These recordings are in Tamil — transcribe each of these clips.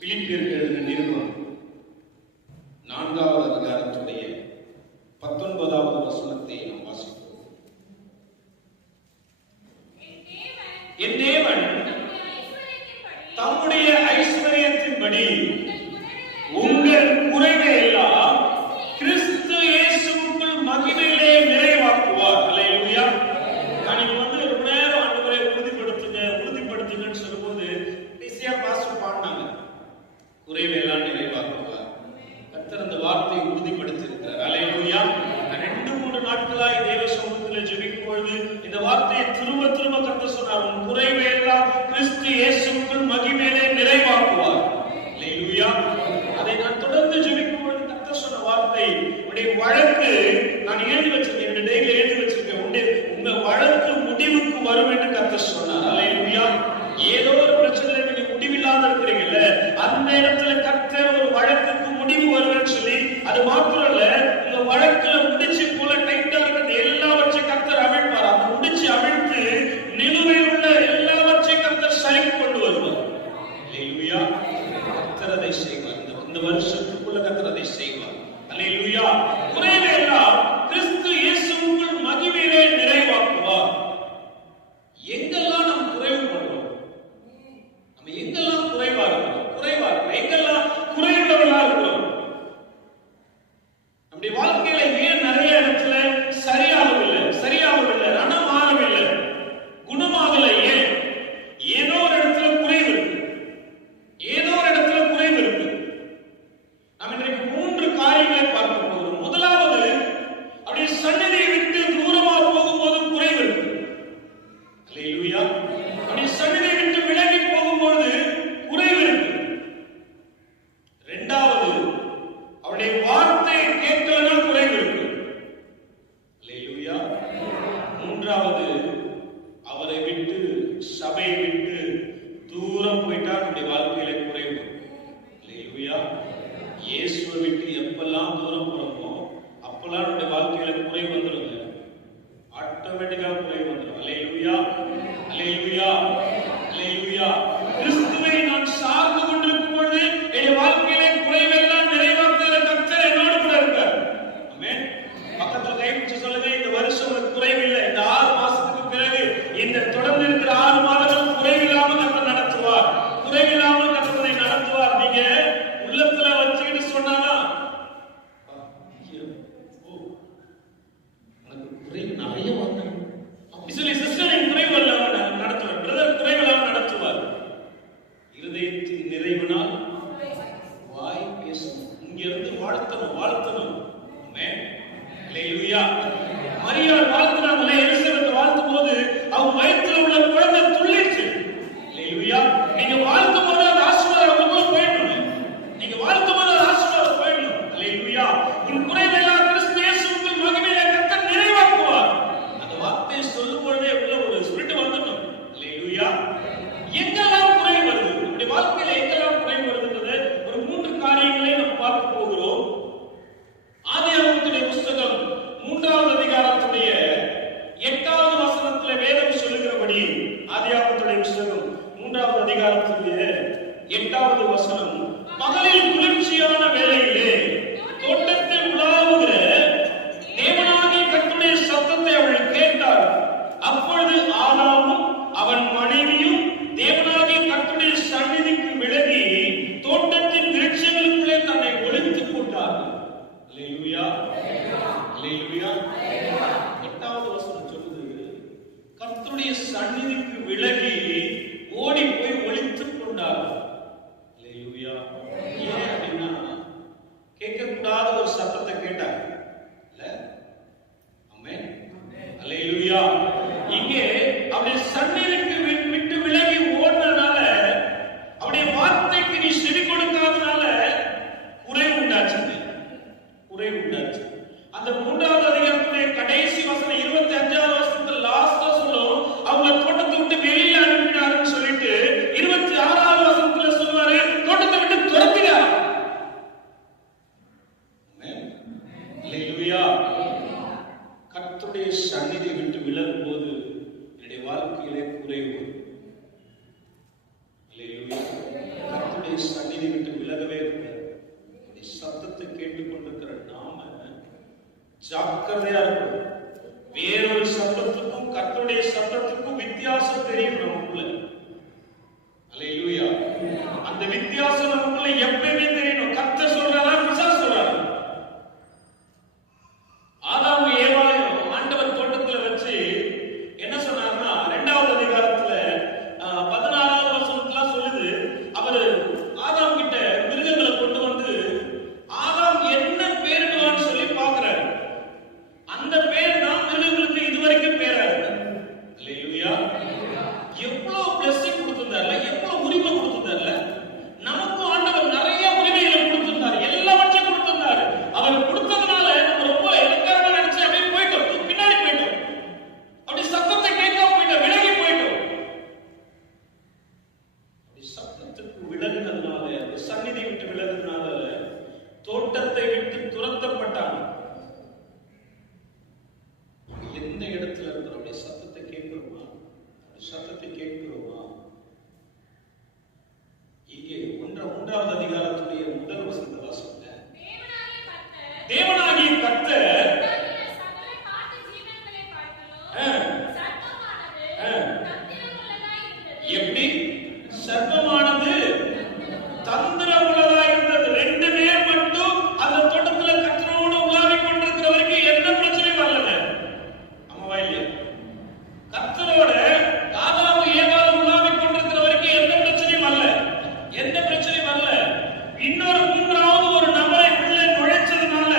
பிலிப்பியருக்கு எழுதின நிருபம் உங்கள் குறைவை எல்லாம் கிறிஸ்து இயேசுவுக்குள் மகிமையிலே நிறைவாக்குவார். அல்லேலூயா. நான் இங்க ரொம்ப நேரம் ஆண்டவரை உறுதிப்படுத்துங்கன்னு சொல்லும்போது ஈஸியா பாஸ்டர் பாடினாங்க, குறைவை எல்லாம் நிறைவாக்குவார். கர்த்தர் அந்த வார்த்தையை உறுதிப்படுத்தி இருக்கிறார். அல்லேலூயா. 2-3 நாட்களாய் தேவ சமூகத்தில் ஜெபிக்கும் பொழுது இந்த வார்த்தையை திரும்ப திரும்ப கர்த்தர் சொன்னார், உன் குறைவை எல்லாம் கிறிஸ்து இயேசுவுக்குள் மகிமையிலே நிறைவாக்குவார். அல்லேலூயா. அதை நான் தொடர்ந்து ஜெபிக்கும் பொழுது கர்த்தர் சொன்ன வார்த்தை, உன்னுடைய வழக்கு நான் எழுதி வச்சிருக்கேன், என்னுடைய டேபிள்ல எழுதி வச்சிருக்கேன், உங்க வழக்கு முடிவுக்கு வரும் என்று கர்த்தர் சொன்னார். அல்லேலூயா. ஏதோ ஒரு பிரச்சனை நீங்க முடிவில்லாத இருக்கிறீங்கல்ல, அந்த இடத்துல கர்த்தர் ஒரு வழக்குக்கு முடிவு வரும்னு சொல்லி, அது மாத்திரம் இல்ல, உங்க வழக்குல முடிச்சு போல டைட்டா இருக்கிறது எல்லாவற்றையும் கர்த்தர் அவிழ்ப்பார். அந்த முடிச்சு அவிழ்த்து நிலுவையில் உள்ள எல்லாவற்றையும் கர்த்தர் சரிக்கு கொண்டு வருவார். அல்லேலூயா. கர்த்தர் அதை செய்வார். இந்த வருஷத்துக்குள்ள கர்த்தர் அதை செய்வார். அல்லேலூயா. குறைவை எல்லாம் கிறிஸ்து இயேசுவுக்குள் மகிமையிலே நிறைவாக்குவார். எங்கெல்லாம் நாம் குறைவு பண்றோம், நம்ம எங்கெல்லாம் குறைவா இருக்கிறோம், எங்கெல்லாம் குறைவுள்ளவர்களா இருக்கிறோம், நம்முடைய வாழ்க்கையில ஏன் நிறைய இடத்துல சரியாகவில்லை, ரணம் மாறவில்லை, குணமாகல, ஏதோ ஒரு இடத்துல குறைவு இருக்கு. நாம் இன்றைக்கு 3 காரியங்களை பார்க்க போகிறோம். முதலாவது, அப்படியே சன்னதியை விட்டு தூரமா போகும்போது குறைவு இருக்கு. அல்லேலூயா. அப்படியே சன்னதியை விட்டு விலகி போகும்போது குறைவு இருக்கு. இரண்டாவது, அவருடைய வார்த்தையை கேட்கலனா குறைவு இருக்கு. அல்லேலூயா. மூன்றாவது, அவரை விட்டு சபையை விட்டு தூரம் போயிட்டா நம்முடைய வாழ்க்கையில குறைவு. அல்லேலூயா. இயேசுவை விட்டு எப்பெல்லாம் தூரம் போறோமோ அப்பெல்லாம் நம்முடைய வாழ்க்கையில குறைவு வந்துருங்க. ஆட்டோமேட்டிக்கா குறைவு வந்துடும். அல்லேலூயா. அல்லேலூயா. அல்லேலூயா. கிறிஸ்துவை நான் சார்ந்து கொண்டிருக்கும் பொழுது என் வாழ்க்கையிலே குறைவெல்லாம் நிறைவாக்குகிற கர்த்தர் என்னோடு கூட இருக்கார். ஆமென். பக்கத்துல கை பிடிச்சு சொல்லுங்க, இந்த வருஷம் உங்களுக்கு குறைவில்லை. இந்த 6 மாசத்துக்கு பிறகு இந்த தொடர்ந்து இருக்கிற 6 மாதங்கள் குறைவில்லாமல் கர்த்தர் நடத்துவார். குறைவில்லாமல் கர்த்தரை நடத்துவார். நீங்க உள்ளத்துல வச்சுக்கிட்டு சொன்னாதான் உனக்கு குறைவு நிறைய வந்து அப்படி சொல்லி சிஸ்டர் குறைவு இல்லாமல் நடத்துவார், பிரதர் குறைவு இல்லாமல் நடத்துவார். இருதயத்தின் நிறைவினால் வாய் பேசணும். இங்க இருந்து வாழ்த்தணும். ஆமென். அல்லேலூயா. மரியாள் வாழ்த்துனாங்களே, எலிசபெத் வாழ்த்தும் போது அவங்க வயிற்றில் உள்ள குழந்தை துள்ளிச்சு. அல்லேலூயா. நீங்க வாழ்த்தும் போது அந்த ஆசீர்வாதம் அவங்களுக்குள்ள போயிடணும். நீங்க வாழ்த்தும் போது அந்த ஆசீர்வாதம் போயிடணும். அல்லேலூயா. உன் குறைவெல்லாம் கிறிஸ்து இயேசுவுக்குள் மகிமையிலே கர்த்தர் நிறைவாக்குவார். அந்த வார்த்தையை சொல்லும் பொழுதே உள்ள ஒரு ஸ்பிரிட் வந்துடும். அல்லேலூயா. எங்கெல்லாம் குறைவு வருது, நம்முடைய வாழ்க்கையில எங்கெல்லாம் குறைவு வருதுன்றது ஒரு 3 காரியங்களை நாம் பார்க்க போகிறோம். ஆதியாகமத்துடைய புஸ்தகம் 3வது அதிகாரத்துடைய 8வது வசனத்திலே வேதம் சொல்லுகிறபடி, ஆதியாகமத்துடைய புஸ்தகம் 3வது அதிகாரத்துடைய 8வது வசனம், பகலில் குளிர்ச்சியான வேளையிலே தோட்டத்தில் உலாவுகிற தேவனாகிய கர்த்தருடைய சத்தத்தை அவள் கேட்டாள். அப்பொழுது ஆதாமும் அவன் மனைவியும் தேவனாகிய கர்த்தருடைய சந்நிதிக்கு விலகி தோட்டத்தின் விருட்சங்களுக்குள்ளே தன்னை ஒளித்துக் கொண்டார்கள். அல்லேலூயா. அல்லேலூயா. 8வது வசனம் சொல்லுது, கர்த்தருடைய சந்நிதிக்கு விலகி ஓடி போய் ஒளித்துக் கொண்டார்கள். அல்லேலூயா. ஏன் அப்படின்னா, கேட்கக்கூடாத ஒரு சத்தத்தை கேட்டாங்க. ஆமென். அல்லேலூயா. இங்கே அவருடைய சந்நிதிக்கு விட்டு விலகி ஓடுனதால, அவருடைய வார்த்தைக்கு நீ செவி கொடுக்காதனால குறைவு உண்டாச்சு. அந்த 3வது அதிகாரத்துடைய கடைசி வசனம் 25வது வசனத்துல லாஸ்டா சொல்லும், அவங்க தோட்டத்தை விட்டு வெளியில அனுப்பினாருன்னு சொல்லிட்டு 26வது வசனத்துல சொல்லுவாரு, தோட்டத்தை விட்டு துரத்தினார். அல்லேலூயா. கர்த்தருடைய சந்நிதி விட்டு விலகும் போது என்னுடைய வாழ்க்கையிலே குறைவு. அல்லேலூயா. கர்த்தருடைய சந்நிதி விட்டு விலகவே கூடாது. சத்தத்தை கேட்டுக்கொண்டிருக்கிற நாம ஜாக்கிரதையா இருக்கணும். வேறொரு சத்தத்துக்கும் கர்த்தருடைய சத்தத்துக்கும் வித்தியாசம் தெரியும் நமக்குள்ள. அல்லேலூயா. அந்த வித்தியாசம் நமக்குள்ள எப்பவுமே தெரியணும். கர்த்தர் சொல்றாரா, பிசாசு சொல்றாரா? ஆதாம் ஏவாளையும் ஆண்டவர் தோட்டத்துல வச்சு என்ன சொன்னார்னா, 2வது அதிகாரத்துல 16வது வசனத்துல சொல்லுது, அவரு ஆதாம் கிட்ட மிருகங்களை கொண்டு வந்து ஆதாம் என்ன பேரிடுவான்னு சொல்லி பாக்குறாரு. அந்த பேர் தான் மிருகங்களுக்கு இதுவரைக்கும் பேரா இருக்கு. அல்லேலூயா. எவ்வளவு பிளஸிங் கொடுத்திருந்தார்ல, எவ்வளவு உரிமை கொடுத்திருந்தார்ல. நமக்கும் ஆண்டவர் நிறைய உரிமைகளை கொடுத்திருந்தார், எல்லாவற்றையும் கொடுத்திருந்தார். அவர் கொடுத்ததுனால நம்ம ரொம்ப இலக்காரமா நினைச்சு அப்படியே போயிட்டோம், பின்னாடி போயிட்டோம், அப்படி சத்தத்தை கேட்காம போயிட்டோம், விலகி போயிட்டோம். அப்படி சத்தத்துக்கு விலகினதுனால, சந்நிதி விட்டு விலகினதுனால தோட்டத்தை விட்டு துரத்தப்பட்டாங்க. எந்த இடத்துல இருக்கிறோம்? அப்படியே சத்தத்தை கேட்கிறோமா? சத்தத்தை கேட்கிறோமா? இங்கே 1வது அதிகாரத்துடைய முதல் வசனத்தை வாசிங்க. தேவனாகிய கர்த்தர் எப்படி சர்ப்பமானது தந்திரம் உள்ளதா இருந்தது. 2 பேர் மட்டும் அந்த தோட்டத்துல கர்த்தரோடு உலாவிக் கொண்டிருக்கிற வரைக்கும் என்ன பிரச்சனையும் வரல. ஆமாவா இல்லையா? கர்த்தரோட ஆதாம் ஏவாள் உலாவிக் கொண்டிருக்கிற வரைக்கும் எந்த பிரச்சனையும் வரல, எந்த பிரச்சனையும் வரல. இன்னொரு 3வது ஒரு நபரை உள்ளே நுழைச்சதுனால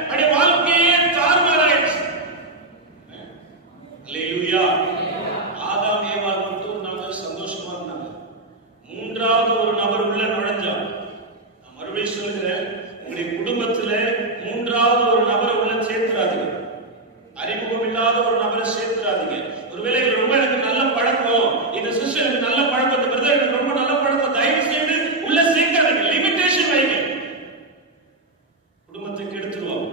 அப்படியே வாழ்க்கையே தாறுமாறாயிடுச்சு. அல்லேலூயா. ஆதாம் ஏவாள் மட்டும் நாம சந்தோஷமா இருந்தாங்க. 3வது ஒரு நபர் உள்ள நுழைஞ்சான். நான் மறுபடியும் சொல்லுகிறேன், உங்களுடைய குடும்பத்துல 3வது ஒரு நபரை உள்ள சேர்த்துறாதீங்க. அறிமுகம் இல்லாத ஒரு நபரை சேர்த்துறாதீங்க. ஒருவேளை ரொம்ப எனக்கு நல்ல பழக்கம், இந்த சிஸ்டர் எனக்கு நல்ல பழக்கம், இந்த பிரதர் எனக்கு ரொம்ப நல்ல பழக்கம், தயவு செய்து உள்ள சேர்க்காதீங்க. லிமிட்டேஷன் வைங்க. குடும்பத்தை கெடுத்துருவாங்க.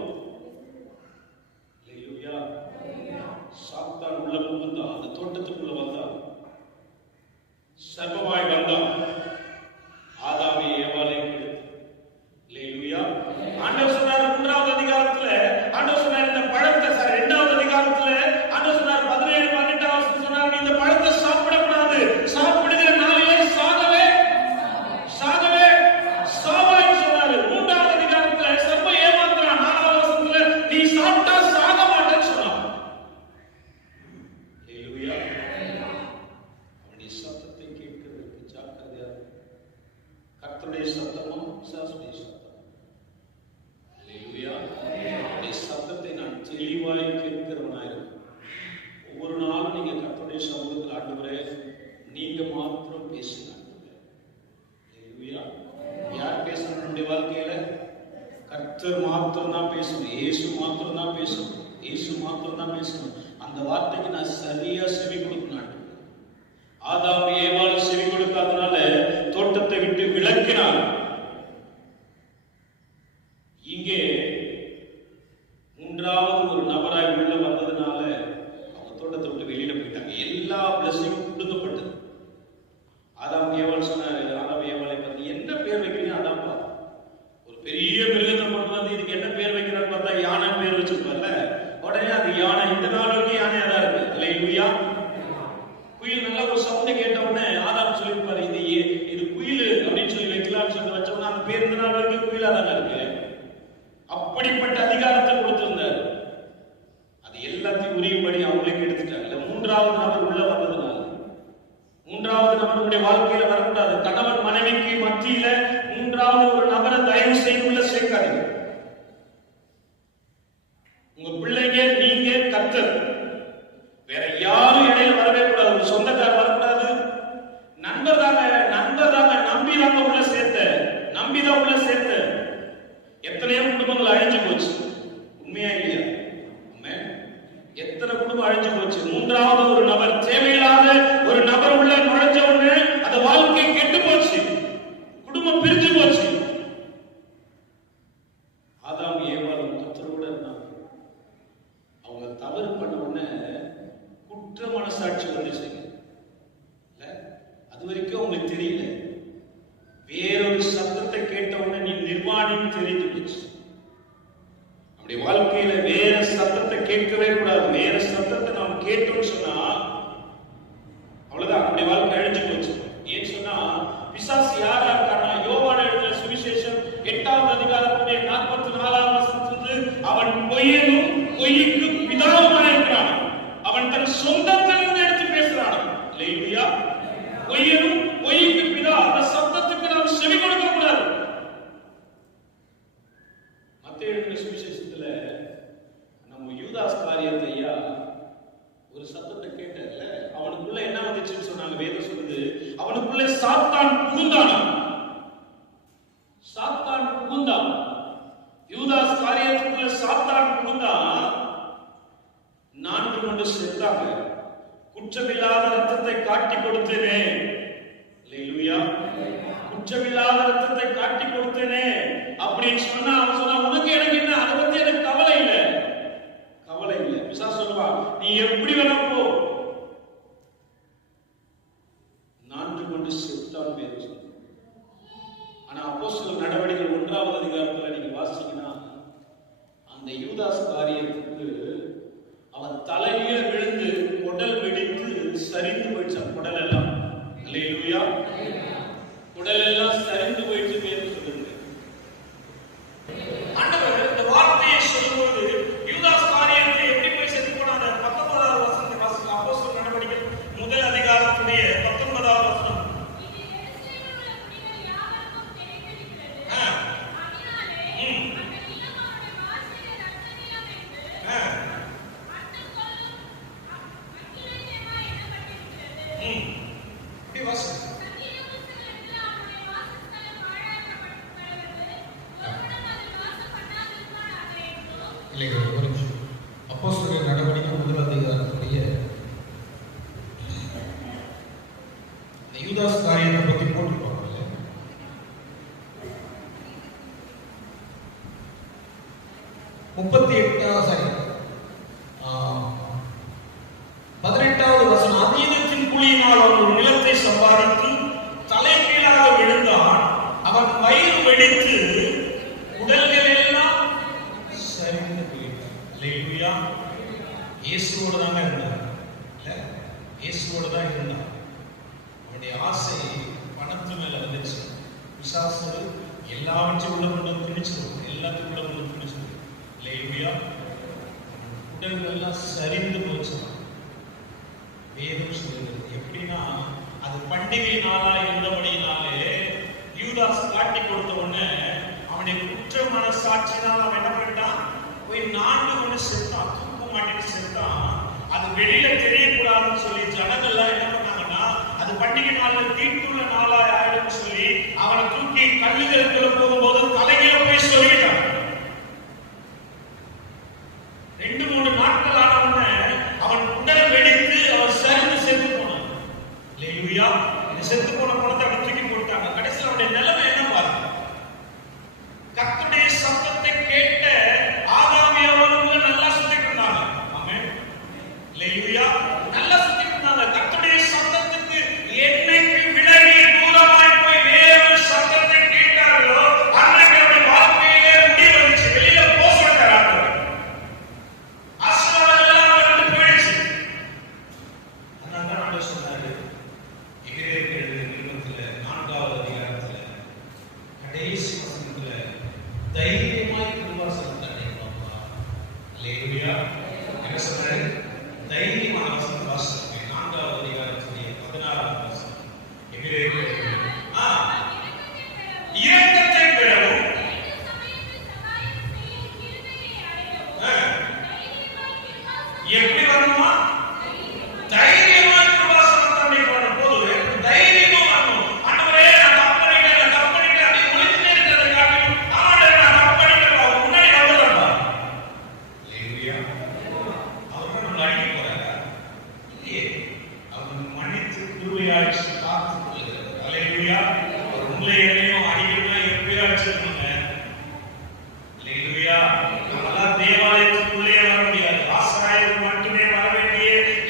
அல்லேலூயா. சாத்தான் உள்ள வந்தான், அந்த தோட்டத்துக்குள்ள வந்தான், சர்ப்பமாய் வந்தான், ஆதாமை ஏவாளை கெடுத்து. அல்லேலூயா. ஆண்டவர் சொன்னார் 3வது அதிகாரத்துல, ஆண்டவர் சொன்னார் இந்த பழத்தை, 2வது அதிகாரத்துல ஆண்டவர் சொன்னார் 17 18 சொன்னார், இந்த பழத்தை சாப்பிடக்கூடாது, சாப்பிடுகிற நாளிலே சாகவே சாகவே சாவாய்ன்னு சொன்னாரு. 3வது அதிகாரத்துல சர்ப்பம் ஏமாத்துறான். 4வது வசனத்துல நீ சாப்பிட்டா சாக மாட்டேன்னு சொன்னான். அல்லேலூயா. அவனுடைய சத்தத்தை கேட்கிறதுக்கு ஜாக்கிரதையா. கர்த்தருடைய சத்தமா, பிசாசுடைய சத்தமா? அல்லேலூயா. அவருடைய சத்தத்தை நான் தெளிவாய் கேட்கிறவனாயிருக்கேன். ஒவ்வொரு நாளும் நீங்க கர்த்தருடைய சமூகத்தில், ஆண்டவரே நீங்க மாத்திரம் பேசுங்க. அல்லேலூயா. யார் பேசணும் நம்முடைய வாழ்க்கையில? கர்த்தர் மாத்திரம் தான் பேசணும், இயேசு மாத்திரம் தான் பேசணும், இயேசு மாத்திரம் தான் பேசணும். அந்த வார்த்தைக்கு நான் சரியா செவி கொடுக்கணும். ஆதாம் ஏவாள் செவி கொடுக்காதனால தோட்டத்தை விட்டு விலக்கினார். இங்கே 3வது ஒரு நபராய் உள்ள வந்ததுனால அவங்க தோட்டத்தை விட்டு வெளியில போயிட்டாங்க. எல்லா பிளஸிங்கும் கொடுக்கப்பட்டது. ஆதாம் ஏவாள் சொன்னாரு, ஆதாம் ஏவாளை பார்த்து என்ன பேர் வைக்கிறீங்க? அதான்ப்பா, ஒரு பெரிய மிருகத்தை கொண்டு வந்து இதுக்கு என்ன பேர் வைக்கிறான்னு பார்த்தா யானை பேர் வச்சிருப்பார்ல. உடனே அது யானை, இந்த நாள் வரைக்கும் யானையா தான் இருக்கு. அல்லேலூயா. குயில் நல்ல ஒரு சவுண்ட் கேட்ட உடனே ஆதாம் சொல்லிருப்பாரு, இது குயில் அப்படின்னு சொல்லி வைக்கலாம்னு சொல்லி வச்சோம்னா அந்த பேர் இந்த நாள் வரைக்கும் குயிலா தானே இருக்கு. அப்படிப்பட்ட அதிகாரத்தை கொடுத்திருந்தார். அது எல்லாத்தையும் உரியும்படி அவங்களுக்கு எடுத்துட்டாங்க. 3வது நபர் உள்ள வந்ததுனால 3வது நபருடைய வாழ்க்கையில வரக்கூடாது. கணவன் மனைவிக்கு மத்தியில 3வது ஒரு நபரை தயவு செய்து உள்ள சேர்க்காதீங்க. உங்க பிள்ளைங்க, நீங்க, கர்த்தர், வேற யாரும் இடையில வரவே கூடாது. ஒரு சொந்தக்காரர் வரக்கூடாது. நண்பர் தாங்க நம்பிதாங்க உள்ள சேர்த்த, நம்பிதான் உள்ள சேர்த்த. எத்தனையோ குடும்பங்கள் அழிஞ்சு போச்சு. உண்மையா இல்லையா? எத்தனை குடும்பம் அழிஞ்சு போச்சு. 3வது ஒரு நபர், தேவையில்லாத ஒரு நபர் உள்ள நுழைஞ்ச உடனே அந்த வாழ்க்கை கெட்டு போச்சு, குடும்பம் பிரிஞ்சு போச்சு. ஆதாம் ஏவாளும் கர்த்தரோட இருந்தாங்க. அவங்க தவறு பண்ண உடனே குற்ற மனசாட்சி வந்துச்சு. அது வரைக்கும் அவங்களுக்கு தெரியல. வேறொரு சத்தத்தை கேட்ட உடனே நீ நிர்வாணின்னு தெரிஞ்சு போச்சு. அப்படி வாழ்க்கையில வேற சத்தத்தை கேட்கவே கூடாது. வேற சத்தத்தை நாம் கேட்டோம்னு சொன்னா அவ்வளவுதான், அப்படி வாழ்க்கை அழிஞ்சு போச்சு. ஏன்னு சொன்னா பிசாசு யாரா புகுந்தான். சாத்தான் புகுந்தான். யூதாஸ் காரியத்துக்குள்ள சாத்தான் புகுந்தான். 4 கொண்டு செத்தாங்க. குற்றமில்லாத ரத்தத்தை காட்டி கொடுத்தேனே, அல்லேலூயா, குற்றமில்லாத ரத்தத்தை காட்டி கொடுத்தேனே அப்படின்னு சொன்னா அவன் சொன்னா, உனக்கு எனக்கு என்ன, அதை பத்தி எனக்கு கவலை இல்லை, கவலை இல்லை. பிசாசு சொல்லுவா, நீ எப்படி வேணா போ. 4 கொண்டு செத்தான் பேரு. ஆனா அப்போஸ்தலர் நடவடிக்கைகள் 1ஆவது அதிகாரத்துல நீங்க வாசிச்சீங்கன்னா, அந்த யூதாஸ் காரியத்துக்கு அவன் தலையில விழுந்து குடல் வெடித்து சரிந்து போயிடுச்சு. குடல் எல்லாம், அல்லேலூயா, குடல் எல்லாம் சரிந்து போயிடுச்சு பேரு சொல்லுங்க. ஆண்டவர் இந்த வார்த்தையை சொல்லும்போது யூதாஸ் காரியத்தை எப்படி போய் செத்து போனாங்க. 19வது வசனத்தை வாசிங்க. அப்போஸ்தலர் நடவடிக்கைகள் 1 அதிகாரத்துடைய 19வது வசனம். அப்போஸ்தலர் நடவடிக்கை 1 அதிகாரத்துடைய யூதாஸ் காரியத்தை பத்தி போட்டுருப்பாங்க. 18வது வசனம். அதீதத்தின் குழியினால் அவன் ஒரு நிலத்தை சம்பாதித்து தலை கீழாக விழுந்தான். அவன் வயிறு வெடித்து உடல்கள் எல்லாம் சரிந்து போயிட்டான். அல்லேலூயா. இயேசுவோடு தாங்க இருந்தார், இல்ல, இயேசுவோடு தான் இருந்தார். அவனுடைய ஆசை பணத்து மேல வந்துச்சு. பிசாசு எல்லாவற்றையும் உள்ள கொண்டு திணிச்சிடும், எல்லாத்தையும் உள்ள கொண்டு திணிச்சிடும். அல்லேலூயா. உடல்கள் எல்லாம் சரிந்து போச்சு. வேதம் சொல்லுகிறது எப்படின்னா, அது பண்டிகை நாளா இருந்தபடினாலே யூதாஸ் காட்டி கொடுத்த உடனே அவனுடைய குற்ற மனசாட்சினால் அவன் என்ன பண்ணிட்டான், போய் 4 கொண்டு செத்தான். தூக்க மாட்டிட்டு செத்தான். அது வெளியில தெரியக்கூடாதுன்னு சொல்லி ஜனங்கள்லாம் என்ன பண்ணாங்கன்னா, அது பண்டிகை நாள்ல தீட்டுள்ள நாளா ஆயிடும் சொல்லி அவனை தூக்கி கல்லுகளுக்குள்ள போகும்போது தலையில போய் சொல்லிட்டான். 2-3 நாட்கள் ஆன உடனே அவன் உடல் வெடித்து அவன் சரிந்து செத்து போனான். அல்லேலூயா. இந்த செத்து போன பணத்தை அப்படி தூக்கி போட்டாங்க. கடைசியில் அவனுடைய நிலைமை என்ன பாருங்க. கர்த்தருடைய சத்தத்தை கேட்ட ஆகாமியவனுங்க நல்லா சுத்திட்டு இருந்தாங்க. ஆமென். அல்லேலூயா. நல்லா சுத்திட்டு இருந்தாங்க. கர்த்தருடைய சத்தத்துக்கு என்னைக்கு விலகி தூரமாய் போய் வேறு சத்தத்தை கேட்டார்களோ அன்றைக்கு அவருடைய வாழ்க்கையிலே முடிவு வந்துச்சு. வெளியில போக மாட்டாங்க. தைரியமாய் கிருபாசனத்தை அடையணும்ப்பா. அல்லேலூயா. என்ன சொல்றாரு? தைரியமான வசனம் வாசிங்க. 4வது அதிகாரத்துடைய 16வது வசனம். எபிரேயர் இரக்கத்தை பெறவும் எப்படி வரணுமா? தைரியமா கிருபாசனத்தை அடையணும். போது தைரியமா வரணும். ஆண்டவரே, நான் தப்பு பண்ணிட்டேன் அப்படி ஒளிஞ்சிட்டே இருக்கிறதை காட்டிலும் ஆண்டவரே நான் தப்பு பண்ணிட்டேன் முன்னாடி வந்துடுறப்பா. அல்லேலூயா. அவர் நம்மளை அடிக்க போறாங்க இல்லையே, அவர் மன்னித்து கிருபையாய் காத்துக் கொள்கிறார். அல்லேலூயா. அவர் உங்களை என்னையும் அடிக்கணும்னா எப்படியோ அடிச்சிருக்கணுங்க. அல்லேலூயா. நம்மளாம் தேவாலயத்துக்குள்ளே வர முடியாது. ஆசாரியர்கள் மட்டுமே வர வேண்டிய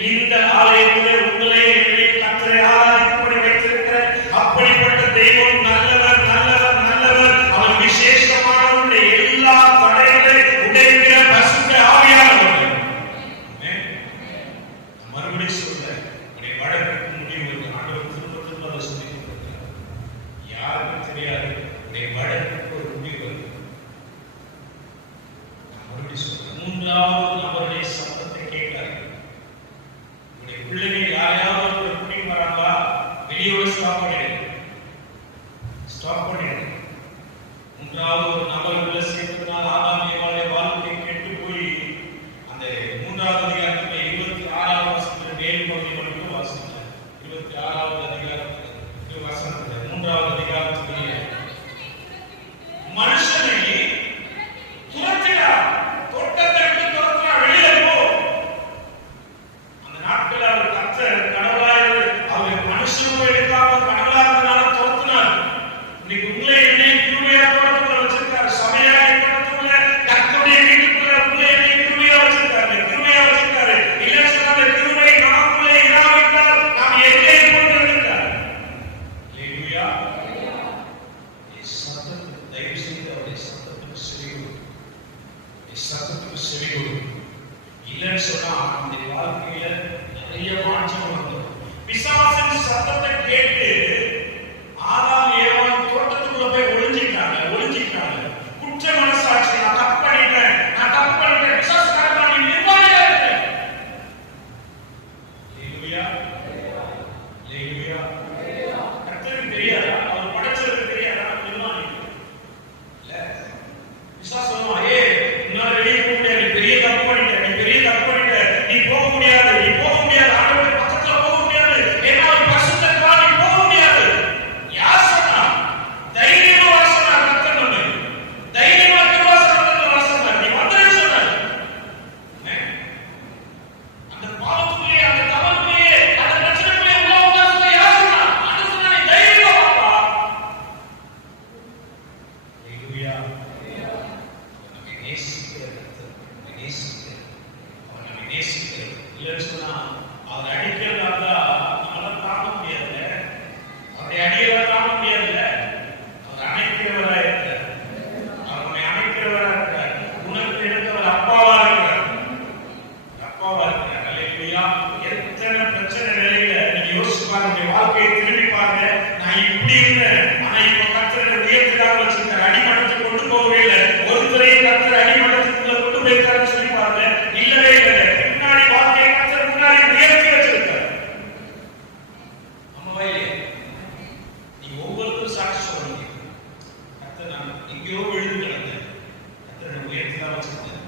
இந்த ஆலயத்திலே உங்களை என்னை கர்த்தரை ஆராதிக்கும்படி வைத்திருக்கிற அப்படிப்பட்ட தெய்வம் நல்லவர், நல்லவர், நல்லவர். அவர் விசேஷமானவருடைய எல்லா தடைகளை உடைக்கிற பரிசுத்த ஆவியானவர். மறுபடியும் சொல்றேன், உடைய வழக்கு முடிவு இருக்கு. ஆண்டவர் திரும்ப திரும்ப அதை சொல்லிக் கொடுக்கிறார். யாருக்கும் தெரியாது, உடைய வழக்கு ஒரு முடிவு இருக்கு. மறுபடியும் சொல்றேன், 3வது நபருடைய சத்தத்தை கேட்டார்கள். உடைய பிள்ளைகள் யாரையாவது எப்படி வராங்களா, வெளியே ஸ்டாப் பண்ணிடுங்க, ஸ்டாப் பண்ணிடுங்க. 3வது ஒரு நபர் உள்ள சேர்த்ததுனால ஆதாமியவாளுடைய வாழ்க்கை கெட்டு போய் அந்த 3வது அதிகாரத்துல 26வது வசனத்துல மேல் பகுதி மட்டும் வாசிங்க. 26வது அதிகாரத்துல வசனத்துல 3வது அல்லேலூயா. சத்தத்துக்கு தயவு செய்து அவருடைய சத்தத்துக்கு செவிகொடு. சத்தத்துக்கு செவிகொடு. இல்லைன்னு சொன்னா நம்முடைய வாழ்க்கையில நிறைய மாற்றம் வந்தது. பிசாசின் சத்தத்தை கேட்டு ஆதாம் ஏவாள் தோட்டத்துக்குள்ள போய் ஒளிஞ்சிட்டாங்க. குற்ற மனசாட்சி, நான் தப்பு பண்ணிட்டேன், பிசாசு காரணமா நீ நிர்வாணியா இருக்க. அல்லேலூயா, அல்லேலூயா. கர்த்தருக்கு தெரியாதா? அவர் படைச்சவருக்கு தெரியாதா? நிர்வாணி இல்ல. பிசாசு சொல்லுவா, உன்னால வெளியே போக முடியாது, நீ பெரிய தப்பு பண்ணிட்ட, நீ போக முடியாது, ஆண்டவருடைய பக்கத்துல போக முடியாது, ஏன்னா அவர் பரிசுத்தர், நீ போக முடியாது. யார் சொன்னா? தைரியமா வாசனா கர்த்தர் நம்ம தைரியமா வாசனா நீ வந்தேன்னு சொன்னார். அந்த பாவத்துக்குள்ளே, அந்த தவறுக்குள்ளே, அந்த பிரச்சனைக்குள்ளே உள்ள சொல்ல யார் சொன்னா? அது சொன்னா நீ தைரியமா வாப்பா. அல்லேலூயா. நம்மை நேசிக்கிற கர்த்தர், நம்மை நேசிக்கிற, அவர் நம்மை நேசிக்கிற. இல்லைன்னு சொன்னா அவர் அடிக்கிறதா இருந்தா நம்மளால தாங்க முடியாதுல்ல, அவருடைய அடியெல்லாம் தாங்க முடியாதுல்ல. அவர் அணைக்கிறவரா இருக்கிறார், அவர் நம்மை அணைக்கிறவரா இருக்கிறார். உனக்கு எனக்கு அவர் அப்பாவா இருக்கிறார். அல்லேலூயா. எத்தனை பிரச்சனை நிலையில நீங்க யோசிச்சு பாருங்க, வாழ்க்கையை திரும்பி பாருங்க. நான் இப்படி இருந்தேன், ஆனா இப்ப கர்த்தர் உயர்த்துக்காக வச்சிருக்காரு. அடிமட்டத்துக்கு கொண்டு போகவே இல்லை. ஒருத்தரையும் கர்த்தர் அடிமட்டத்துக்குள்ள கொண்டு போயிருக்காருன்னு சொல்லி பாருங்க, இல்லவே இல்லை. முன்னாடி வாழ்க்கையை கர்த்தர் முன்னாடி உயர்த்தி வச்சிருக்காரு. நம்ம வயலே நீங்க ஒவ்வொருத்தரும் சாட்சி சொல்லுங்க. கர்த்தர் நான் எங்கேயோ விழுந்து கிடந்தேன், கர்த்தர் உயர்த்தி தான் வச்சிருக்காரு.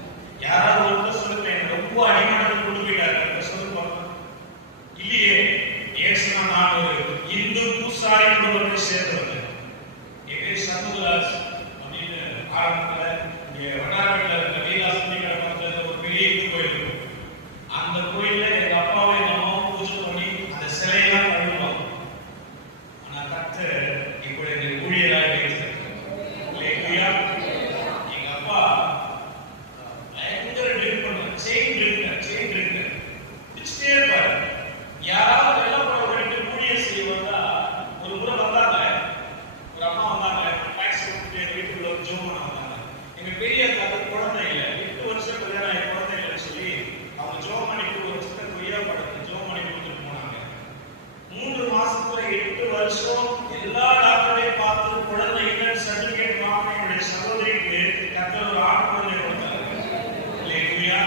யாராவது ஒருத்தர் சொல்லுங்க, எனக்கு ரொம்ப அடிமட்டத்துக்கு கொண்டு போயிட்டாரு, சொல்லுங்க. இல்லையே, ஏசுனா நான் ஒரு இந்து பூசாரி குடும்பத்தை சேர்ந்தவங்க. என் பேர் சண்முகராஜ் அப்படின்னு ஆரம்பத்துல இங்க வடாரத்துல இருக்க வீராசந்திக்கிற பக்கத்துல ஒரு பெரிய இந்து கோயில் இருக்கும். அந்த கோயில்ல எங்க அப்பாவை எங்க அம்மாவும் பூஜை பண்ணி அந்த சிலையெல்லாம் கழுவுவாங்க. ஆனா கர்த்தர் இப்போ என்னை ஊழியராக வைத்திருக்கிறார். எங்க அப்பா பயங்கர ட்ரிங்க் பண்ணுவார், செயின் ட்ரிங்க் பிடிச்சிட்டே இருப்பாரு. யாராவது வெள்ளம் போட வேண்டிய ஊழியர் செய்வதா ஒரு முறை வந்தாங்க, ஒரு அம்மா வந்தாங்க, டாக்ஸி வீட்டுக்குள்ள ஒரு ஜோம் வந்தாங்க. எங்க பெரிய அக்காவுக்கு குழந்தை இல்லை, 8 வருஷம் கல்யாணம், குழந்தை இல்லைன்னு சொல்லி அவங்க ஜோம் பண்ணிட்டு ஒரு சின்ன கொய்யா படத்தை ஜோம் பண்ணி கொடுத்துட்டு போனாங்க. 3 மாசத்துல 8 வருஷம் எல்லா டாக்டரையும் பார்த்து குழந்தை இல்லைன்னு சர்டிபிகேட் வாங்கின என்னுடைய சகோதரிக்கு கர்த்தர் ஒரு ஆண் குழந்தை கொடுத்தாங்க. அல்லேலூயா.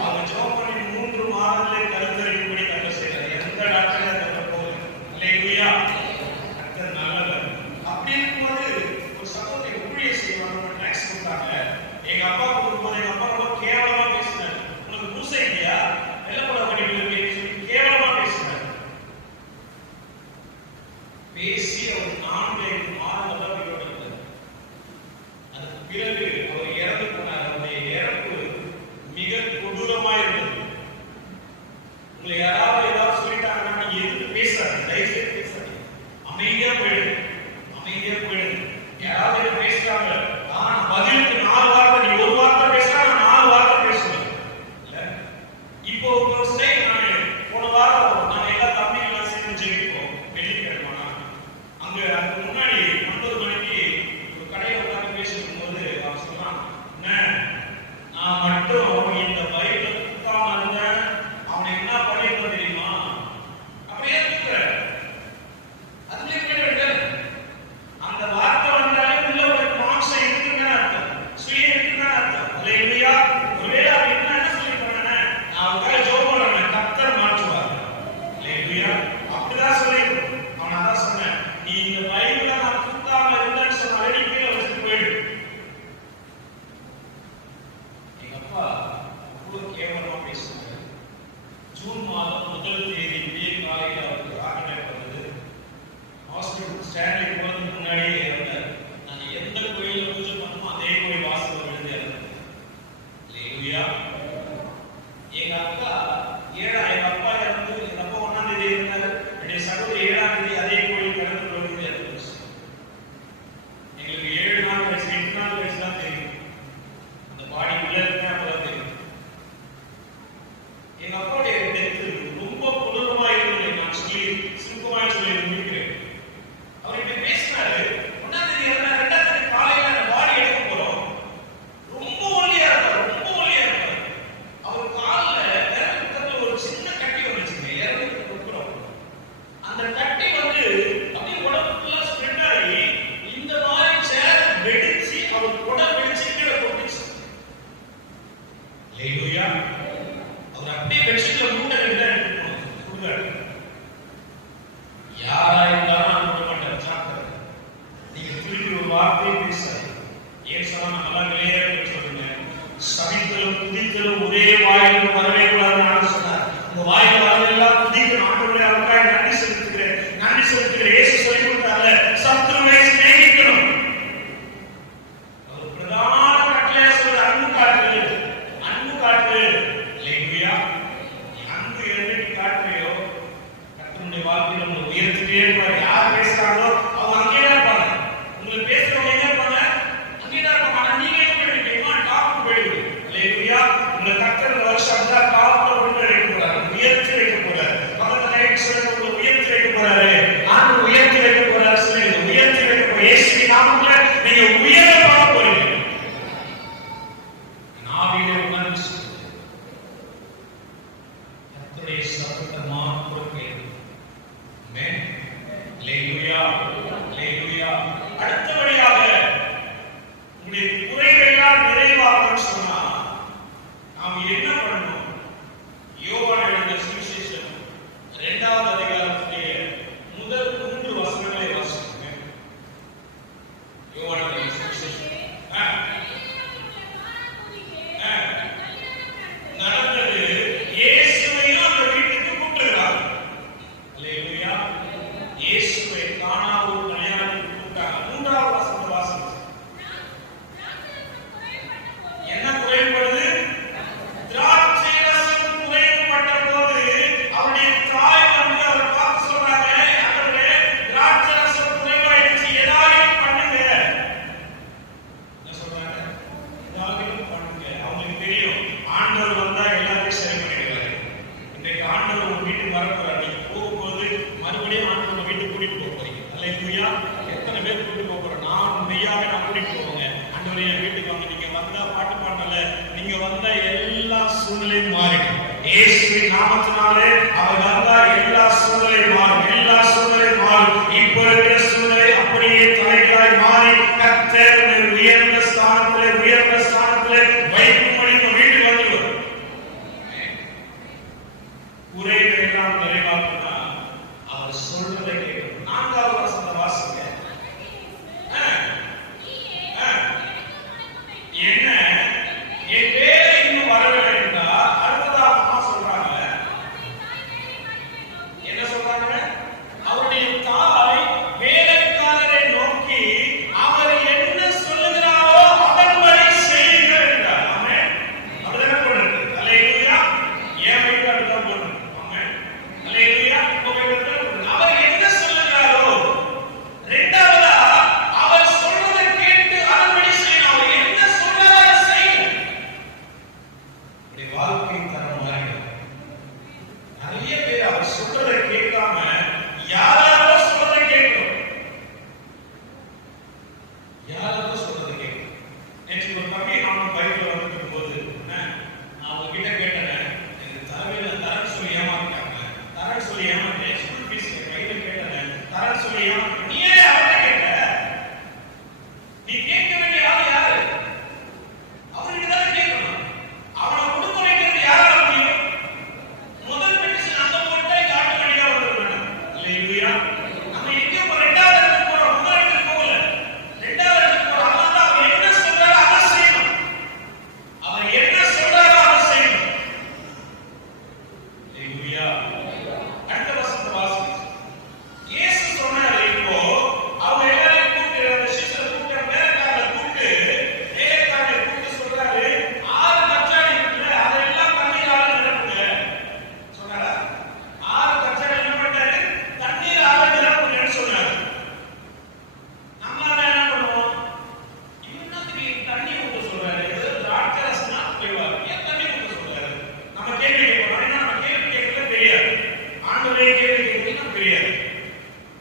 அவங்க ஜோம் பண்ணி 3 மாதத்திலே கருத்தரிக்கும்படி கர்த்தர் செய்தார். எந்த டாக்டரையும் கர்த்தர் போகல. அல்லேலூயா. கர்த்தர் நல்லவர். அப்படி இருக்கும்போது ஒரு சகோதரி ஊழியர் செய்வாங்க, டாக்ஸ் கொடுத்தாங்க. எங்க அப்பா கொடுக்கும்போது எங்க அப்பா ரொம்ப கேவலமா பேசினார். உங்களுக்கு பூசை இல்லையா, வெள்ளப்பட பண்ணிட்டு இருக்கேன்னு சொல்லி கேவலமா பேசினார். பேசி அவர் 4-5 மாதங்கள் வீட்டோட இருந்தார். அதுக்கு பிறகு அவர் இறந்து போனார். அவருடைய இறப்பு மிக கொடூரமா இருந்தது. உங்களை யாராவது ஏதாவது சொல்லிட்டாங்கன்னா நீங்க எதுக்கு பேசாதீங்க, தயவுசெய்து பேசாதீங்க, அமைதியா போயிடுங்க. யாராவது பேசுறாங்க, ஆனா பதிலுக்கு 4 வார்த்தை, நீ 1 வார்த்தை பேசினா 4 வார்த்தை பேசுவேன். இல்ல இப்போ ஒரு ஸ்டைல், நான் போன வாரம் நாங்க எல்லா தம்பிகளும் சேர்ந்து ஜெயிப்போம் வெள்ளிக்கிழமை. அதுக்கு முன்னாடி 9 மணிக்கு ஒரு கடையில உட்கார்ந்து பேசிட்டு போது அவன் சொன்னான், நான் மட்டும் இந்த பைபிள் குத்தாம இருந்தேன், அவனை என்ன பண்ணிருக்கோம் தெரியுமா? அப்படியே இருக்கிற அதுல கேட்டு அந்த வார்த்தை வந்தாலே உள்ள ஒரு மாம்சம் இருக்குன்னு அர்த்தம், சுய இருக்குன்னு அர்த்தம். அல்லேலூயா. ஒருவேளை அவன் என்ன சொல்லி பண்ணானே, நான் அவனுக்காக ஜெபம் பண்றேன், கர்த்தர் மாற்றுவார். அல்லேலூயா. அப்படிதான் சொல்லி அவன் அதான் சொன்னேன், நீ இந்த பைபிளை நான் குத்தாம இருந்தேன்னு சொன்ன அடிக்கே வச்சுட்டு போயிடு. எங்க அப்பா அவ்வளவு கேவலமா பேசினாரு. ஜூன் மாதம் 1 தேதி விடிய காலையில் அவருக்கு ஹார்ட் அட்டாக் வந்தது. ஹாஸ்பிட்டல் ஸ்டாண்ட்ல போறதுக்கு முன்னாடியே இறந்தார். நாங்க எந்த கோயில பூஜை பண்ணோமோ அதே கோயில் வாசல்ல விழுந்து இறந்தார். அல்லேலூயா. எங்க அப்பா எங்க அப்பா இறந்து, எங்க அப்பா 1ஆம் தேதி இருந்தாரு, என்னுடைய சகோதரி 7ஆம் தேதி அதே கோயில் கடந்து போயிருந்து இறந்துச்சு. எங்களுக்கு 7 நாள் கழிச்சு 8 நாள் கழிச்சு தான் தெரியும் அந்த பாடி உள்ள இருக்குன்னு அப்பதான் தெரியும். எங்க அப்பாவுடைய டெத்து ரொம்ப கொடூரமா இருந்தது. நான் சொல்லி சுருக்கமாக சொல்லி முடிக்கிறேன். அவருக்கு வார்த்தை பேசாது. ஏன் சொன்னா நல்லா வெளியேற சொல்லுங்க. சபித்தலும் துதித்தலும் ஒரே வாயில் வரவே கூடாதுன்னு சொன்னார். உங்க வாயில் வரதெல்லாம் துதிக்கணும். ஆண்டவரே அவருக்காக நன்றி செலுத்துகிறேன், நன்றி செலுத்துகிறேன். இயேசு சொல்லிக் கொடுத்தார்ல, சத்துருவை சிநேகிக்கணும். அவர் பிரதான கட்டளை சொல்ற அன்பு காட்டு, அன்பு காட்டு. அல்லேலூயா. அன்பு எதை காட்டுறியோ கர்த்தருடைய வாழ்க்கையில உங்களை உயர்த்திட்டே இருப்பார். யார் பேசுறாங்களோ அவங்க அங்கேயே இருப்பாங்க. உங்களுக்கு பேசுறவங்க எங்க இருப்பாங்க? அங்கேயே இருப்பாங்க. ஆனா நீங்க என்ன பண்ணுவீங்க? டாப் போயிடுவீங்க. அல்லேலூயா. உங்களை கர்த்தர் இந்த வருஷம் தான் டாப்ல கொண்டு வைக்க போறாரு, உயர்த்தி வைக்க போறாரு. பக்கத்துல சொல்லுங்க, உங்களை உயர்த்தி வைக்க போறாரு. ஆண்டு உயர்த்தி வைக்க போறாரு. சொல்லுங்க, உயர்த்தி வைக்க போறாரு. இயேசுவின் நாமத்துல நீங்க உயர பார்க்க போறீங்க. நாவிலே உணர்ந்து கர்த்தருடைய சத்தத்தை மாத்திரம் கேளுங்க. ஆமென். அல்லேலூயா. அல்லேலூயா. அடுத்தபடியாக உங்களுடைய குறைகளெல்லாம் நிறைவாகணும்னு சொன்னா நாம் என்ன பண்ணணும்? யோவான் எழுதின சுவிசேஷம் 2வது அதிகாரத்துடைய முதல் 3 வசனங்களை வாசிங்க. யோவான் எழுதின சுவிசேஷம் நடந்தது. இயேசுவையும் அந்த வீட்டுக்கு கூப்பிட்டுறாங்க. அல்லேலூயா. இயேசுவை காணா ஒரு கல்யாணத்துக்கு கூப்பிட்டாங்க. 3வது வசனத்தை வாசிங்க. என்ன குறைபடுது? திராட்சை ரசம் குறைபட்ட போது அவருடைய தாய் வந்து அவரை பார்த்து சொல்றாங்க, ஆண்டவரே திராட்சை ரசம் குறைவாயிடுச்சு, ஏதாவது பண்ணுங்க. என்ன சொல்றாங்க? ஏதாவது பண்ணுங்க. அவங்களுக்கு தெரியும் ஆண்டவர் வந்தா எல்லாத்தையும் சரி பண்ணிடுவாரு. இன்றைக்கு ஆண்டவர் உங்க வீட்டுக்கு வரப்போறாரு. நீங்க போகும்போது மறுபடியும் ஆண்டவர் வீட்டுக்கு கூட்டிட்டு போக போறீங்க. அல்லேலூயா. எத்தனை பேர் கூட்டிட்டு போக போறோம்? நான் மெய்யாவே நான் கூட்டிட்டு போவேங்க. ஆண்டவரே என் வீட்டுக்கு வாங்க. நீங்க வந்தா பாட்டு பாடல, நீங்க வந்தா எல்லா சூழ்நிலையும் மாறிடும். இயேசுவின் நாமத்தினாலே அவர் வந்தா எல்லா சூழ்நிலையும் மாறும், எல்லா சூழ்நிலையும் மாறும். இப்போ இருக்கிற சூழ்நிலை அப்படியே தலைகளாய் மாறி கர்த்தர் உயர்ந்த ஸ்தானத்திலே வைக்கும்படி உங்க வீட்டுக்கு வந்துடும். குறைகளை எல்லாம் நிறைவாக்குனா அவர் சொல்றதை கேட்கணும். 4வது வசனத்தை வாசிங்க. என்ன என் பேரை இன்னும் வரவில்லை என்றால் அடுத்ததாக சொல்றாங்க. என்ன சொல்றாங்க? அவருடைய தாய் வேலைக்காரரை நோக்கி அவர் என்ன சொல்லுகிறாரோ அதன்படி செய்யுங்கள் என்றார். ஆமென். அப்படிதானே போடுறது. அல்லேலூயா. ஏன் வீட்டுல அப்படிதான் போடுறது. ஆமென். அல்லேலூயா. அவர் என்ன சொல்லுகிறாரோ. 2வதா அவர் சொல்றதை கேட்டு அதன்படி செய்யணும். அவர் என்ன சொல்றாரோ அதை செய்யணும். இப்படி வாழ்க்கை தரம் மாறிடும். நிறைய பேர் அவர் சொல்றதை கேட்காம யாராரோ சொல்றதை கேட்கணும். யாராரோ சொல்றதை கேட்கணும். நேற்று ஒரு தம்பி நானும் பைக்ல வந்துட்டு போது நான் அவங்க கிட்ட கேட்டேன், எனக்கு தரேன்னு சொல்லி ஏமாத்திட்டாங்க, தரேன்னு சொல்லி ஏமாத்தேன், ஸ்கூல் ஃபீஸ் கையில கேட்டேன், தரேன்னு சொல்லி ஏமாத்தேன். நீ ஏன் அவரை கேட்ட? நீ கேட்க வேண்டிய ஆள் யாரு? அவருக்கு தான் கேட்கணும். அவனை கொடுக்க வைக்கிறது யாரால முடியும்? முதல் பெட்டிஷன் நம்ம போட்டா இங்க ஆட்டோமேட்டிக்கா வந்துடும். அல்லேலூயா. நம்ம எங்கேயும் 2வது இடத்துக்கு போறோம், முதல் இடத்துக்கு போகல, 2வது இடத்துக்கு போறோம். அதனால அவர் என்ன சொல்றாரோ அதை செய்யணும். அவர் என்ன சொல்றாரோ அதை செய்யணும். அல்லேலூயா. அடுத்த வசனத்தை வாசிங்க. இயேசு சொன்னாரு, இப்போ அவங்க எல்லாரையும் கூப்பிட்டு அந்த சிஷ்யரை கூப்பிட்டு வேலைக்காரரை கூப்பிட்டு சொல்றாரு, 6 கச்சாடி இருக்குல்ல அதெல்லாம் தண்ணீரால நிரப்புங்க சொன்னாரா? 6 கச்சாடி என்ன பண்ணாரு? தண்ணீரால நிரப்புங்கன்னு சொன்னாரு. நம்மளால என்ன பண்ணுவோம்? இன்னத்துக்கு தண்ணி ஊத்த சொல்றாரு, திராட்சை ரசம்னா போய்வாரு, ஏன் தண்ணி ஊத்த சொல்றாரு? நம்ம கேள்வி கேட்போம். ஏன்னா நம்ம கேள்வி கேட்கல தெரியாது, ஆண்டவரே கேள்வி கேட்கலாம் தெரியாது.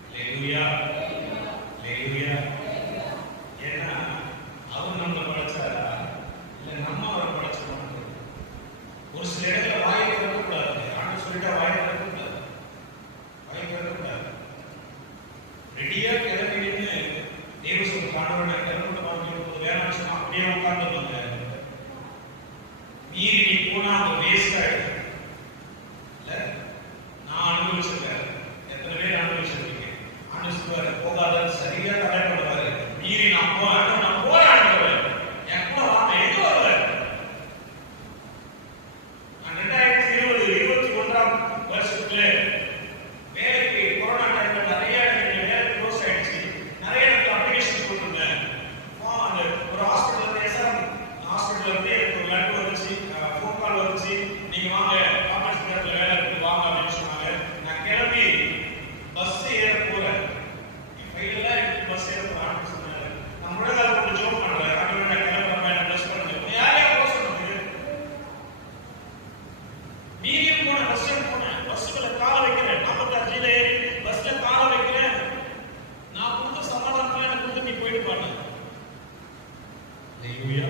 அல்லேலூயா. அல்லேலூயா. ஏன்னா அவர் நம்மளை படைச்சாரா இல்ல நம்ம அவரை படைச்சோம்? ஒரு சில இடத்துல வாயை திறக்கக்கூடாது. ஆண்டு சொல்லிட்டா வாயை திறக்கக்கூடாது, வாயை திறக்கக்கூடாது. ரெடியா கிளம்பி நின்று தேவ சொல்ல காணவன கிளம்பிட்டு வாங்கிட்டு வேணாம் சொன்னா அப்படியே உட்கார்ந்துருவாங்க. மீறி நீ போனா அது வேஸ்ட் ஆயிடும். இல்ல நான் அனுபவிச்சிருக்கேன். எத்தனை பேர் அனுபவிச்சிருக்கீங்க? ஆண்டு சொல்லுவாரு போகாத சரியா தடை பண்ணுவாரு. மீறி நான் நான் போறேன், என் கூட வாங்க, எங்க வருவேன்? 2021 வருஷத்துல வேலைக்கு கொரோனா டைம்ல நிறைய வேலை க்ளோஸ் ஆயிடுச்சு. நிறைய இடத்துல அப்ளிகேஷன் போட்டுருந்தேன். ஒரு ஹாஸ்பிட்டல் ஹாஸ்பிட்டல் இருந்து எனக்கு ஒரு லெட்டர் வந்துச்சு, ஃபோன் கால் வந்துச்சு, நீங்க வாங்க காம்பஸ் நேரத்தில் வேலை இருக்கு வாங்க அப்படின்னு சொன்னாங்க. நான் கிளம்பி பஸ் ஏற போறேன். என் கையில பஸ் ஏற போறான்னு சொன்னாரு. நான் முழங்கால் கொண்டு ஜோப் பண்றேன். நான் கிளம்புறேன், என்ன ட்ரெஸ் பண்ணுங்க. யாரையா போக சொன்னது? மீறியும் போன பஸ் போனேன். பஸ்ல கால வைக்கிறேன். 45 ஏறி பஸ்ல கால வைக்கிறேன். நான் கொடுத்த சமாதானத்துல எனக்கு கொடுத்து நீ போயிட்டு பாரு. ஹalleluya.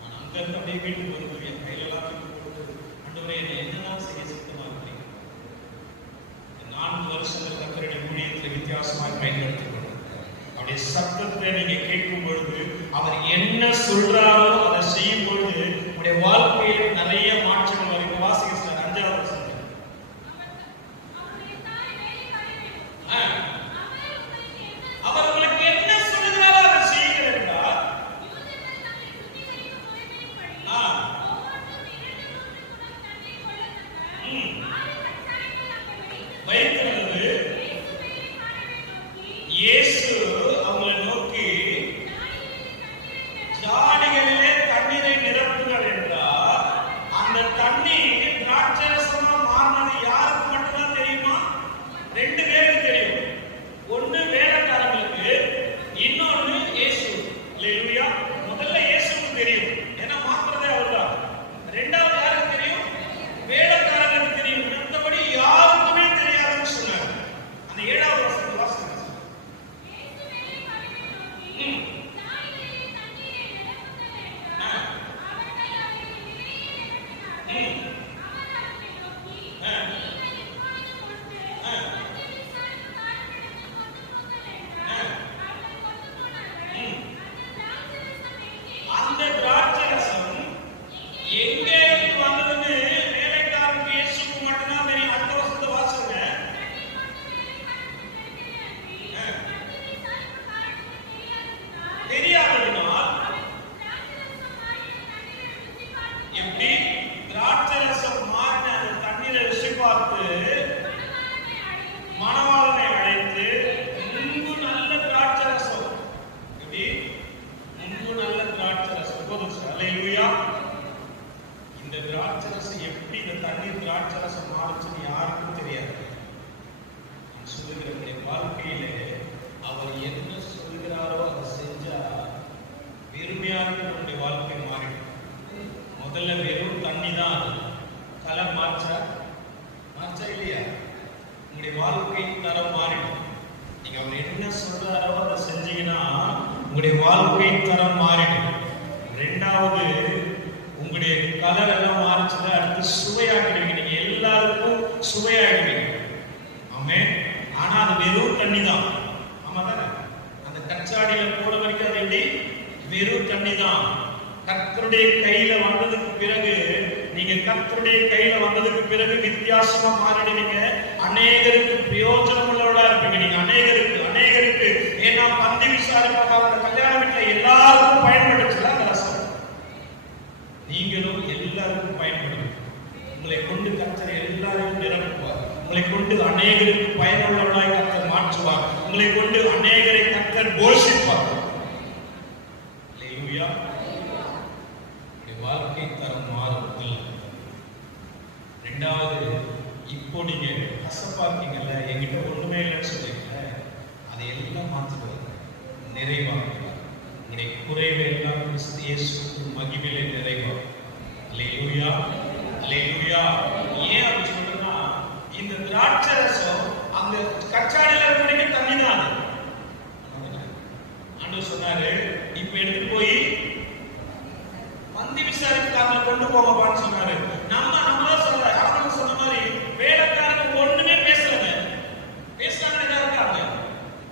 நான் அங்க இருந்து அப்படியே வீட்டுக்கு வந்து என் கையில எல்லாத்தையும் போட்டு ஆண்டவரே என்ன என்னதான் செய்ய சித்தமா இருக்கீங்க. 4 வருஷங்கள் கர்த்தருடைய ஊழியத்தில் வித்தியாசமாக பயன்படுத்திக் அவருடைய சத்தத்தை நீங்க கேட்கும் பொழுது அவர் என்ன சொல்றாரோ அதை செய்யும் பொழுது உங்களுடைய வாழ்க்கையில் நிறைய மாற்றங்கள் வரும். வாசிக்க 5வது வசனம். அவர் உங்களுக்கு என்ன சொல்லுகிறாரோ அதை செய்யுங்க என்றால் வைக்கிறது. இயேசு அவங்களை நோக்கி ஜாடிகளிலே தண்ணீரை நிரப்புங்கள் என்றார். அந்த தண்ணீர் திராட்சரசமா மாறினது யாருக்கு மட்டும்தான் தெரியுமா? 2 பேருக்கு தெரியும். ஒண்ணு வேலைக்காரங்களுக்கு, இன்னொன்னு இயேசு. ஹalleluya. முதல்ல இயேசுவுக்கு தெரியும், ஏன்னா மாத்திரதே அவர்தான். 2வது யாருக்கு தெரியும்? வேலைக்காரங்களுக்கு தெரியும். மற்றபடி யாருக்குமே தெரியாதுன்னு சொன்னார். அந்த 7வது வசனத்தை வாசிங்க. அந்த திராட்சரசம் எங்கே இருந்து வந்ததுன்னு வேலைக்காரனுக்கு இயேசுக்கு மட்டும்தான் தெரியும். அடுத்த வருஷத்தை வாசிங்க. தெரியாததுனால் எப்படி திராட்சரசம் மாறின அந்த தண்ணீரை ருசி பார்த்து மணவாளனை அழைத்து முன்பு நல்ல திராட்சரசம், எப்படி முன்பு நல்ல திராட்சரசம் போதும். ஹalleluya. இந்த திராட்சரசம் எப்படி இந்த தண்ணீர் திராட்சரசம் மாறுச்சுன்னு யாருக்கும் தெரியாது. நான் சொல்லுகிற வாழ்க்கையிலே அவர் என்ன சொல்லுகிறாரோ அதை செஞ்சா வெறுமையாக நம்முடைய வாழ்க்கை மாறிடும். முதல்ல வெறும் தண்ணி தான் கலர் மாற்றா இல்லையா? உங்களுடைய வாழ்க்கை தரம் மாறிடும். நீங்க அவர் என்ன சொல்றாரோ அதை செஞ்சீங்கன்னா உங்களுடைய வாழ்க்கை தரம் மாறிடும். 2வது உங்களுடைய கலர் எல்லாம் மாறிச்சுல அடுத்து சுவையாகிடுவீங்க. நீங்க எல்லாருக்கும் சுவையாகிடுவீங்க. ஆமென். ஆனா அது வெறும் தண்ணி தான். ஆமா தானே? அந்த கச்சாடியில போட வரைக்கும் அது எப்படி வெறும் தண்ணி தான். கர்த்தருடைய கையில வந்ததுக்கு பிறகு நீங்க கர்த்தருடைய கையில வந்ததுக்கு பிறகு வித்தியாசமா மாறிடுவீங்க. அநேகருக்கு பிரயோஜனம் உள்ளவர்களா இருப்பீங்க. நீங்க அநேகருக்கு ஏன்னா பந்தி விசாரிப்பாங்க கல்யாண வீட்டுல எல்லாருக்கும் பயன்படுச்சுல அந்த ரசம். நீங்களும் எல்லாருக்கும் பயன்படுவீங்க. உங்களை கொண்டு கர்த்தர் எல்லாரையும் நிரப்புவார். உங்களை கொண்டு அநேகருக்கு பயனுள்ளவர்களாய் கர்த்தர் மாற்றுவார். உங்களை கொண்டு அநேகரை கர்த்தர் போஷிப்பார். ஹalleluya. வாழ்க்கை தரம் மாறும். 2வது இப்போ நீங்க கசப்பாக்கீங்கல்ல, என்கிட்ட ஒண்ணுமே இல்லைன்னு சொல்றீங்க, அதை எல்லாம் மாற்றுவார், நிறைவாக்குவார். உங்களுடைய குறைவை எல்லாம் கிறிஸ்து இயேசுவின் மகிமையிலே நிறைவாகும். ஹalleluya. ஹalleluya. ஏன் அப்படி சொல்றேன்னா இந்த திராட்சரசம் அந்த கச்சாடியில இருக்க தண்ணி தான். ஆண்டவர் சொன்னாரு இப்ப எடுத்து போய் பந்தி விசாரிக்காம கொண்டு போங்கப்பான்னு சொன்னாரு. நம்மதான் சொல்ற அவங்க சொன்ன மாதிரி வேலைக்காரங்க ஒண்ணுமே பேசலங்க. பேசுறாங்க இருக்காங்க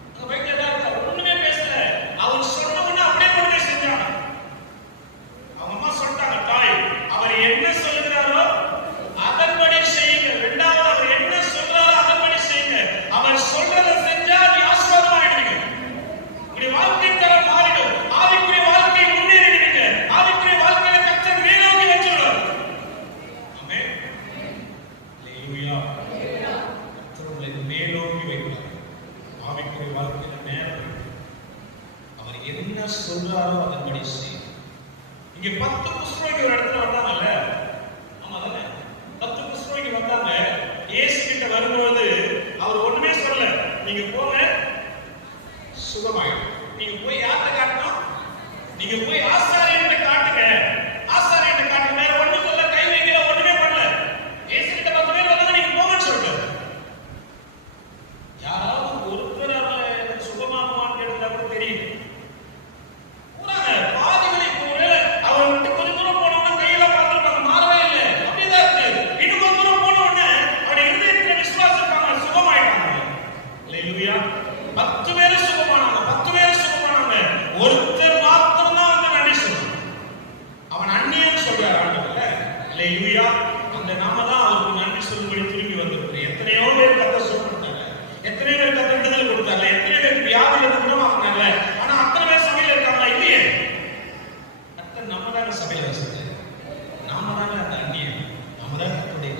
அங்க வைக்க இருக்காங்க ஒண்ணுமே பேசல. அவர் சொன்ன உடனே அப்படியே கொண்டு போய் செஞ்சாங்க. அவங்க அம்மா சொல்லிட்டாங்க, தாய் அவர் என்ன சொல்லுகிறாரோ அதன்படி செய்யுங்க. 2வது அவர் என்ன சொல்றாரோ அதன்படி செய்யுங்க. அவர் சொல்றதை செஞ்சா நீ ஆசீர்வாதம் ஆயிடுவீங்க. உங்களுடைய வாழ்க்கை தரம் என்ன சொல்றாரோ அதன்படி செய். இங்க 10 குஷ்டரோகி ஒரு இடத்துல வந்தாங்கல்ல, ஆமா தானே, 10 குஷ்டரோகி வந்தாங்க. இயேசு கிட்ட வரும்போது அவர் ஒண்ணுமே சொல்லல, நீங்க போங்க சுகமாயிடும். நீங்க போய் யார்கிட்ட காட்டணும்? நீங்க போய் ஆசாரியன்கிட்ட காட்டுங்க, ஆசாரியன்கிட்ட காட்டுங்க. வேற ஒண்ணும் சொல்ல, கை வைக்கல, ஒண்ணுமே பண்ணல. இயேசு கிட்ட 10 பேர் வந்தாங்க, நீங்க போங்கன்னு சொல்றாரு. யாராவது ஒருத்தர் எனக்கு சுகமாகுமான்னு கேட்டதா கூட தெரியல. பூராங்க பாதிகளை போல அவர் விட்டு கொஞ்சம் தூரம் போனோம்னா கையெல்லாம் பார்த்துருப்பாங்க, மாறவே இல்லை, அப்படிதான் இருக்கு. இன்னும் கொஞ்சம் தூரம் போன உடனே அவருடைய இருதயத்துல விசுவாசம் இருப்பாங்க, சுகமாயிட்டாங்க. அல்லேலூயா. 10 பேர் சுகமானாங்க, 10 பேர் சுகமானாங்க. ஒருத்தர் மாத்திரம் தான் வந்து நன்றி சொல்றான். அவன் அந்நியன் சொல்றாரு ஆண்டவர்ல. அல்லேலூயா. அந்த நாம தான் அவருக்கு நன்றி சொல்லும்படி திரும்பி வந்திருக்கிறோம். எத்தனையோ பேர் கத்த சுகப்படுத்தாங்க, எத்தனை பேர் கத்த விடுதலை கொடுத்தாங்க, எத்தனை பேர் வியாதியில இருந்து குணமாக்குனாங்க. ஆனா அத்தனை பேர் சபையில இருக்காங்களா? இல்லையே. கத்த நம்ம தாங்க சபையில வசதி, நாம தாங்க அந்த அந்நியன், நாம தான் கத்தோடைய.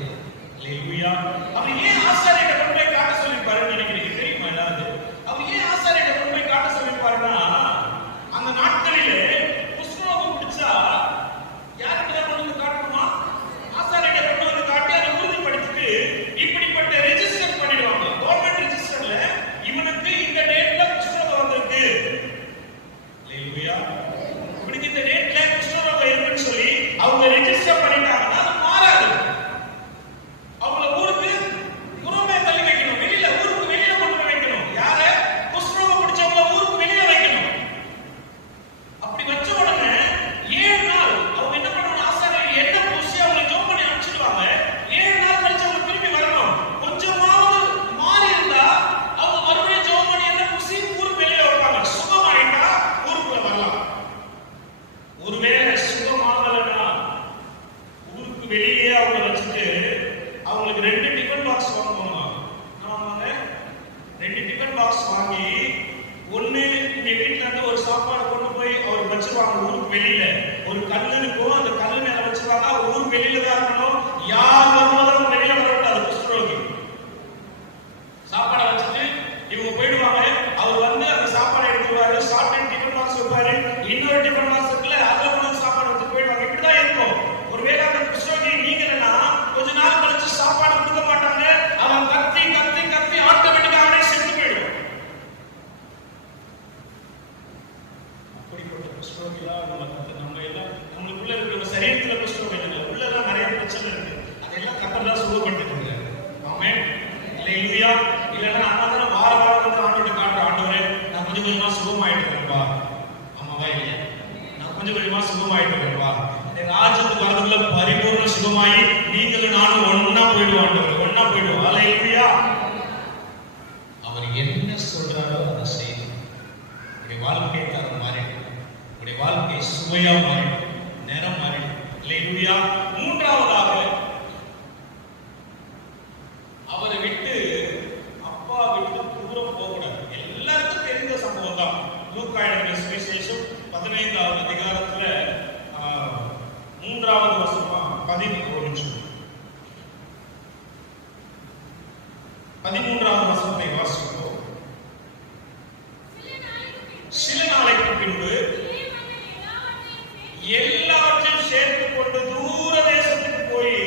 அல்லேலூயா. அவன் ஏன் ஆசாரியரை கொண்டு போய் காட்ட சொல்லிப்பாருன்னு நினைக்கிறீங்க? தெரியுமா? ஏதாவது அவன் ஏன் ஆசாரியரை கொண்டு போய் காட்ட சொல்லிப்பாருன்னா, அந்த நாட்களிலே குஷ்டரோகம் பிடிச்சா யாருக்கு தான் கொண்டு வந்து காட்டணுமா? ஆசாரியரை கொண்டு வந்து காட்டி அதை உறுதிப்படுத்திட்டு இப்படிப்பட்ட ரெஜிஸ்டர் பண்ணிடுவாங்க. கவர்மெண்ட் ரெஜிஸ்டர்ல இவனுக்கு இந்த டேட்ல குஷ்டரோகம் வந்திருக்கு. அல்லேலூயா. இவனுக்கு இந்த டேட்ல குஷ்டரோகம் இருக்குன்னு சொல்லி அவங்க ரெஜிஸ்டர் பண்ணிட்டாங்கன்னா அது மாறாது. அவங்கள ஊருக்கு புறமே தள்ளி வைக்கணும், வெளியில ஊருக்கு வெளியில கொண்டு போய் வைக்கணும். யார? குஷ்டரோகம் பிடிச்சவங்கள ஊருக்கு வெளியில வைக்கணும். அப்படி வச்ச உடனே 7 நாள் அவங்க என்ன பண்ணணும்? ஆசாரியர் என்ன பூசி அவங்களை ஜோம் பண்ணி அனுப்பிச்சிடுவாங்க. 7 நாள் கழிச்சு அவங்க திரும்பி வரணும். கொஞ்சமாவது மாறி இருந்தா அவங்க மறுபடியும் ஜோம் பண்ணி என்ன பூசி ஊருக்கு வெளியில வைப்பாங்க. சுகமாயிட்டா ஊருக்குள்ள வரலாம். ஒருவேளை சுகமாகலன்னா ஊருக்கு வெளியே அவங்க வச்சுட்டு அவங்களுக்கு 2 டிஃபன் பாக்ஸ் வாங்குவாங்க. ஆமாங்க, 2 டிஃபன் பாக்ஸ் வாங்கி ஒண்ணு இங்க வீட்டுல இருந்து ஒரு சாப்பாடு கொண்டு போய் அவர் வச்சிருவாங்க ஊருக்கு வெளியில. ஒரு கல்லு இருக்கும், அந்த கல்லு மேல வச்சிருவாங்க. அவர் ஊருக்கு வெளியில தான் இருக்கணும், யார் வரும்போதும் வெளியில வரக்கூடாது. குஷ்டரோகி சாப்பாடை வச்சுட்டு இவங்க போயிடுவாங்க. அவர் வந்து அந்த சாப்பாடை எடுத்துருவாரு, சாப்பிட்டு டிஃபன் பாக்ஸ் வைப்பாரு, இன்னொரு டிஃபன் பாக்ஸ் இருக்குல்ல அதுல கொண்டு சாப்பாடு வச்சு போயிடுவாங்க. இப்படிதான் இருக்கும். ஒருவேளை அந்த குஷ்டரோகி நீங்கன்னா கொஞ்ச நாள் கழிச்சு சாப்பாடு கொடுக்க மாட்டாங்க. அவன் கத்தி கத்தி கத்தி ஆட்டோமேட்டிக்கா அவனே செத்து போயிடுவான். அப்படிப்பட்ட குஷ்டரோகிலாம் நம்ம எல்லாம் நம்மளுக்குள்ள இருக்கிற சரீரத்துல குஷ்டரோகி இல்லை, உள்ள எல்லாம் நிறைய பிரச்சனை இருக்கு. அதெல்லாம் கத்தர் சுகப்படுத்திட்டு இருக்காரு. ஆமென். அல்லேலூயா. இல்லைன்னா நம்ம தானே வார வாரம் வந்து ஆண்டோட காட்டுற, ஆண்டவரே நான் கொஞ்சம் கொஞ்சமா சுகமாயிட்டு இருக்கேன்பா. ஆமாவா இல்லையா? நான் கொஞ்சம் கொஞ்சமா சுகமாயிட்டு இருக்கேன்பா. ராஜ்யத்துக்கு வரதுக்குள்ள பரிபூர்ண சுகமாயி நீங்களும் நானும் ஒன்னா போயிடுவோம். ஆண்டவர் ஒன்னா போயிடுவோம். அல்லேலூயா. அவர் என்ன சொல்றாரோ அதை செய்யணும். உடைய வாழ்க்கை தரம் மாறிடும், உடைய வாழ்க்கை சுவையா மாறிடும், நேரம் மாறிடும். அல்லேலூயா. மூன்றாவதாக அவரை விட்டு அப்பா விட்டு தூரம் போகக்கூடாது. எல்லாருக்கும் தெரிந்த சம்பவம் தான். லூக்கா எழுதின சுவிசேஷம் 15வது அதிகாரத்துல 3வது வசனம் 13வது வசனத்தை வாசிப்போம். சில நாளைக்கு பின்பு எல்லாவற்றையும் சேர்த்துக் கொண்டு தூர தேசத்துக்கு போய்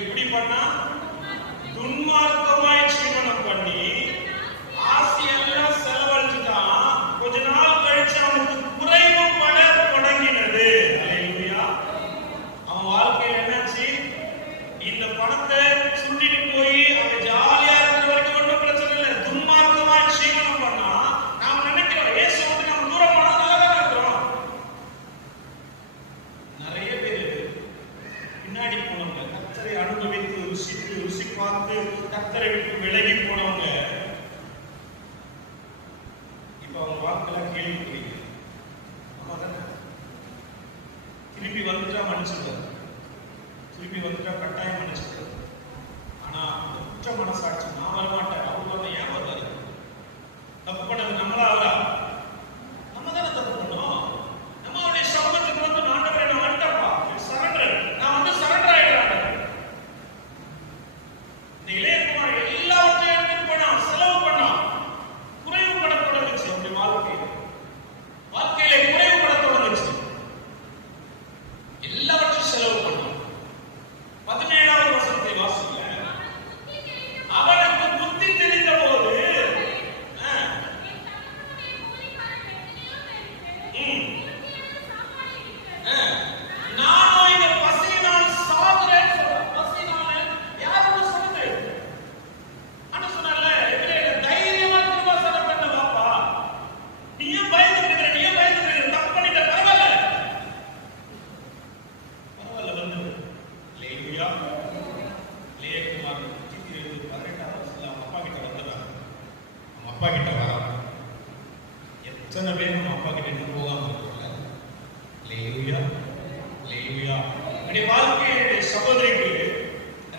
எப்படி பண்ணா? துன்மார்க்கமாய் ஜீவனம் பண்ணி ஆசையெல்லாம் செலவழிச்சுட்டான். கொஞ்ச நாள் கழிச்சு அவனுக்கு குறைவு பட தொடங்கினது. அல்லேலூயா. அவன் வாழ்க்கையில் என்னாச்சு? இந்த பணத்தை சுண்டிட்டு போய் அவன் ஜாலியா இருக்கிற வரைக்கும் ஒன்றும் பிரச்சனை இல்லை. துன்மார்க்கமாய் ஜீவனம் பண்ணா நாம் நினைக்கிறோம் இயேசு வந்து நம்ம தூரம் போனா நல்லா இருக்கிறோம். நிறைய பேர் பின்னாடி போனவங்க, கர்த்தரை அனுபவித்து ருசித்து ருசி பார்த்து கர்த்தரை விட்டு விலகி போனவங்க இப்ப அவங்க வாக்குல கேள்விக்குறீங்க. திருப்பி வந்துட்டா மன்னிச்சுடுவார், திருப்பி வந்துட்டா கட்டாயம் மன்னிச்சுடுவார். ஆனா அந்த குற்ற மனசாட்சி நான் வரமாட்டேன், அவர் வந்து ஏன் வருவாரு? தப்பு பண்ணது நம்மளா அவரா? நம்ம தானே தப்பு பண்ணோம். நம்ம அவருடைய சமூகத்துக்கு வந்து ஆண்டவரே நான் வந்துட்டப்பா, சரண்டர், நான் வந்து சரண்டர் ஆயிடுறாங்க. இந்த இளையகுமார் எல்லாவற்றையும் எடுத்துட்டு போனான், செலவு பண்ணான், குறைவு பட தொடங்குச்சு. கிட்ட வரோம். எத்தனை பேர் நம்ம அப்பா கிட்ட இருந்து போகாம இருக்கோம்ல? அல்லேலூயா, அல்லேலூயா. என்னுடைய வாழ்க்கையுடைய சகோதரிக்கு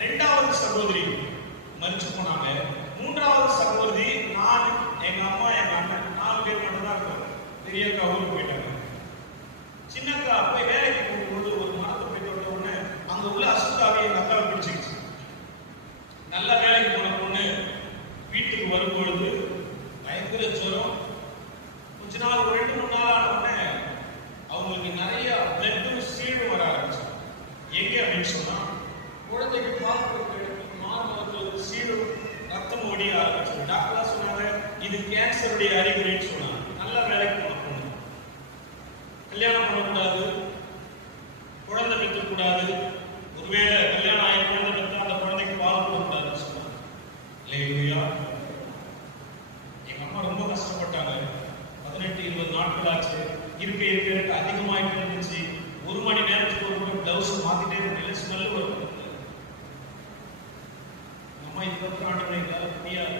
2வது சகோதரி மரிச்சு போனாங்க. 3வது சகோதரி நான், எங்க அம்மா, எங்க அண்ணன் 4 பேர் மட்டும் தான் இருக்கோம். பெரிய அக்கா ஊருக்கு போயிட்டாங்க. சின்னக்கா போய் வேலைக்கு போகும்போது ஒரு மரத்தை போய் தொட்ட உடனே அங்க உள்ள அசுத்தாவே எங்க அக்காவை பிடிச்சிக்கிச்சு. நல்ல வேலைக்கு போன பொண்ணு வீட்டுக்கு வரும்பொழுது பயங்கர ஜுரம். கொஞ்ச நாள், ஒரு 2-3 நாள் ஆன உடனே அவங்களுக்கு நிறைய பிளட்டும் சீடும் வர ஆரம்பிச்சு. எங்க அப்படின்னு சொன்னா குழந்தைக்கு மார்பகத்துல சீடும் ரத்தம் ஓடிய ஆரம்பிச்சு. டாக்டர் சொன்னாங்க இது கேன்சருடைய அறிகுறின்னு சொன்னாங்க. நல்ல வேலைக்கு போன பொண்ணு, கல்யாணம் பண்ணக்கூடாது, குழந்தை பெற்றக்கூடாது, ஒருவேளை கல்யாணம் ஆகி குழந்தை பெற்ற அந்த குழந்தைக்கு பால் கொடுக்கூடாதுன்னு சொன்னாங்க. அல்லேலூயா. எங்க அம்மா ரொம்ப கஷ்டப்பட்டாங்க. 18-20 நாட்கள் ஆச்சு. இருக்க அதிகமாயிட்டு இருந்துச்சு. 1 மணி நேரத்துக்கு ஒரு பிளவுஸ் மாத்திட்டே இருந்தேன். ஸ்மெல் வரும். அம்மா இதுக்கப்புறம் ஆண்டவரே எங்களால முடியாது,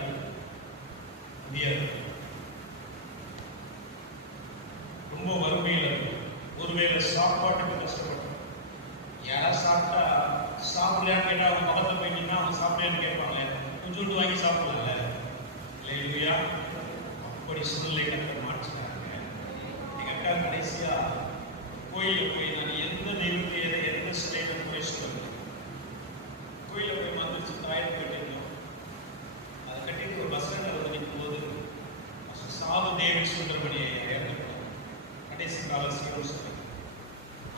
ரொம்ப வறுமையில் இருக்கும். ஒருவேளை சாப்பாட்டுக்கு கஷ்டப்பட்டோம். யாராவது சாப்பிட்டா சாப்பிடலான்னு கேட்டா அவங்க பக்கத்துல போயிட்டீங்கன்னா அவங்க சாப்பிடலான்னு கேட்பாங்க. கொஞ்சோண்டு வாங்கி சாப்பிடல. இல்லையா? அப்படி சூழ்நிலை கட்ட மாற்றினாங்க. எங்க அக்கா கடைசியா கோயில போய் நான் எந்த தெய்வத்தை எந்த சிலையில போய் சொல்லுங்க, கோயில போய் மந்திரிச்சு தாயம் கட்டிருந்தோம். அதை கட்டிட்டு ஒரு பஸ் ஸ்டாண்டில் வந்து நிற்கும் போது சாது தேவி சுந்தரமணியை இறந்துட்டோம். கடைசி கால சீரோசனை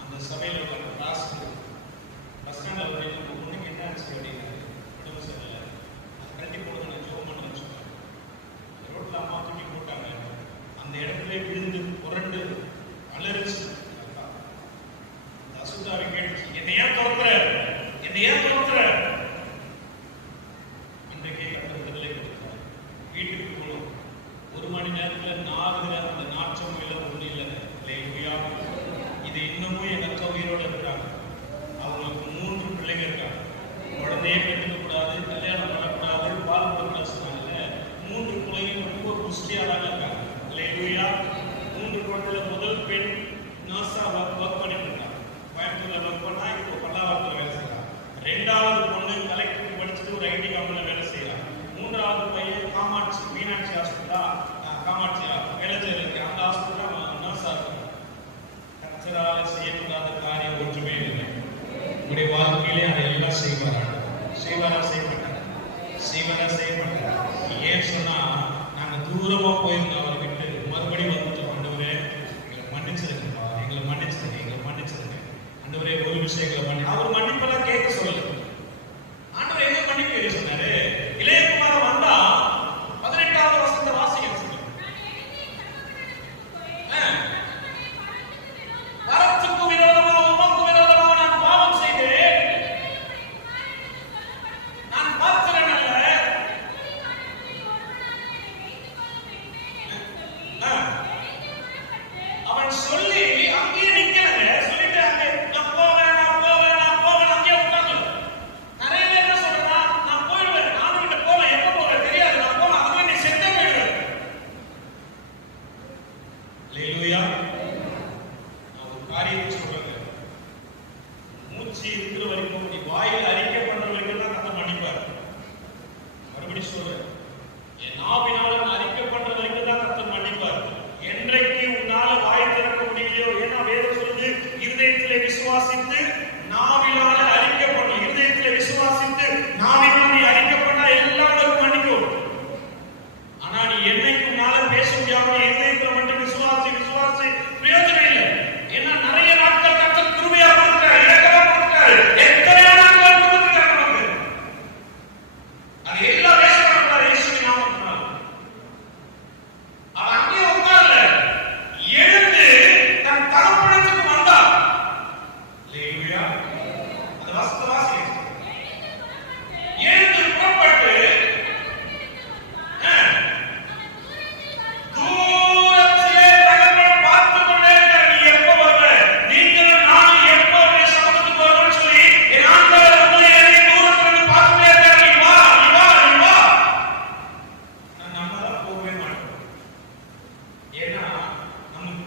அந்த சபையில் ஒரு ராஸ்க்கு பஸ் ஸ்டாண்டில் வந்து ஒன்றுக்கு என்ன ஆச்சு அப்படின்னாரு. உடம்பு சரியில்லை, அதை கட்டி போடுங்க, ஜோம் பண்ணுன்னு சொன்னாங்க. ரோட்டில் அம்மா தூக்கி போட்டாங்க. அந்த இடத்துல விழுந்து புரண்டு அலறிச்சு. அசுத்தாவை கேட்டுச்சு, என்னை ஏன் தோற்ற, என்னை ஏன் தோற்ற? அன்றைக்கே கட்ட விடுதலை கொடுத்தார். வீட்டுக்கு போகணும். 1 மணி நேரத்துல 4 அந்த நாற்றம் இல்லை, ஒண்ணு இல்லை. இது இன்னமும் எங்க அக்கா உயிரோட இருக்கிறாங்க. அவங்களுக்கு 3 பிள்ளைங்க இருக்காங்க. உடனே பெற்றுக்க கூடாது, கல்யாணம் பண்ணக்கூடாது, பால் கொடுக்க சொன்னாங்க. 3 பிள்ளைங்க ரொம்ப புஷ்டியாதான் இருக்காங்க. அல்லேலூயா. 3 குழந்தைல முதல் பெண் நர்ஸா ஒர்க் பண்ணிட்டு இருக்காங்க. கோயம்புத்தூர்ல ஒர்க் பண்ணா இப்போ பல்லாவரத்துல வேலை செய்யறாங்க. 2வது பொண்ணு கலெக்டருக்கு படிச்சுட்டு ஒரு ஐடி கம்பெனில வேலை செய்யறாங்க. 3வது பையன் காமாட்சி மீனாட்சி ஹாஸ்பிட்டலா, காமாட்சி வேலை செய்யறது, அந்த ஹாஸ்பிட்டல் நர்ஸா இருக்காங்க. கர்த்தரால செய்யக்கூடாத காரியம் ஒன்றுமே இல்லை. உங்களுடைய வாழ்க்கையிலே அதை எல்லாம் செய்வாரா? செய்ய மாட்டாங்க. ஏன் சொன்னா நாங்க தூரமா போயிருந்தோம் அவரை விட்டு, மறுபடியும் வந்துட்டோம். ஆண்டவரே எங்களை மன்னிச்சிருங்கப்பா, எங்களை மன்னிச்சிருங்க. ஆண்டவரே ஒரு விஷயங்களை பண்ணி அவர் மன்னிப்பெல்லாம் கேட்க சொல்லல. ஆண்டவர் எங்க மன்னிப்பு சொன்னாரு? இளையகுமாரன் வந்தா 18வது வசனத்தை வாசிக்க சொல்லுங்க. வரத்துக்கு விரோதமாக உமக்கு விரோதமாக நான் பாவம் செய்தேன், நான் பாத்திரன் அல்ல. அவன் சொல்லி அங்கேயே நிக்கல, சொல்லிட்டு அங்கே நான் போவேன் அங்கேயே உட்கார்ந்து. நிறைய பேர் என்ன சொல்றா, நான் போயிடுவேன், நானும் கிட்ட போவேன், எப்ப போவேன் தெரியாது, நான் போவேன், அதுல நீ செத்த போயிடுவேன். அல்லேலூயா. நான் ஒரு காரியத்தை சொல்றேன், மூச்சு இருக்கிற வரைக்கும், நீ வாயில் அறிக்கை பண்ற வரைக்கும் தான் கர்த்தர் மன்னிப்பார். மறுபடியும் சொல்றேன், என் நாவினால அறிக்கை பண்ற வரைக்கும் தான் கர்த்தர் மன்னிப்பார். என்றைக்கு உன்னால வாய் திறக்க முடியலையோ, ஏன்னா வேதம் சொல்லுது இருதயத்திலே விசுவாசித்து நாவினால அறிக்கை பண்ணும். இருதயத்திலே விசுவாசித்து நாவினால நீ அறிக்கை பண்ணா எல்லாரும் மன்னிக்கும். ஆனா நீ என்னைக்கு உன்னால பேச முடியாம இருதயத்துல மட்டும் விசுவாசி பிரயோஜனம் இல்லை. ஏன்னா நிறைய நாட்கள் கர்த்தர் கிருபையா கொடுக்கிறார், இரக்கமா கொடுக்கிறார். எத்தனை நாட்கள் கொடுக்கிறார் நமக்கு. அது எல்லாம் பேச பண்ணக்கூடாது. இயேசுவின் நாமத்தினால் அவன் அங்கேயே உட்கார்ல, எழுந்து தன் தகப்பனுக்கு வந்தான். அல்லேலூயா. அந்த வசனத்தை வாசிங்க. எழுந்து புறப்பட்டு தூரத்தில்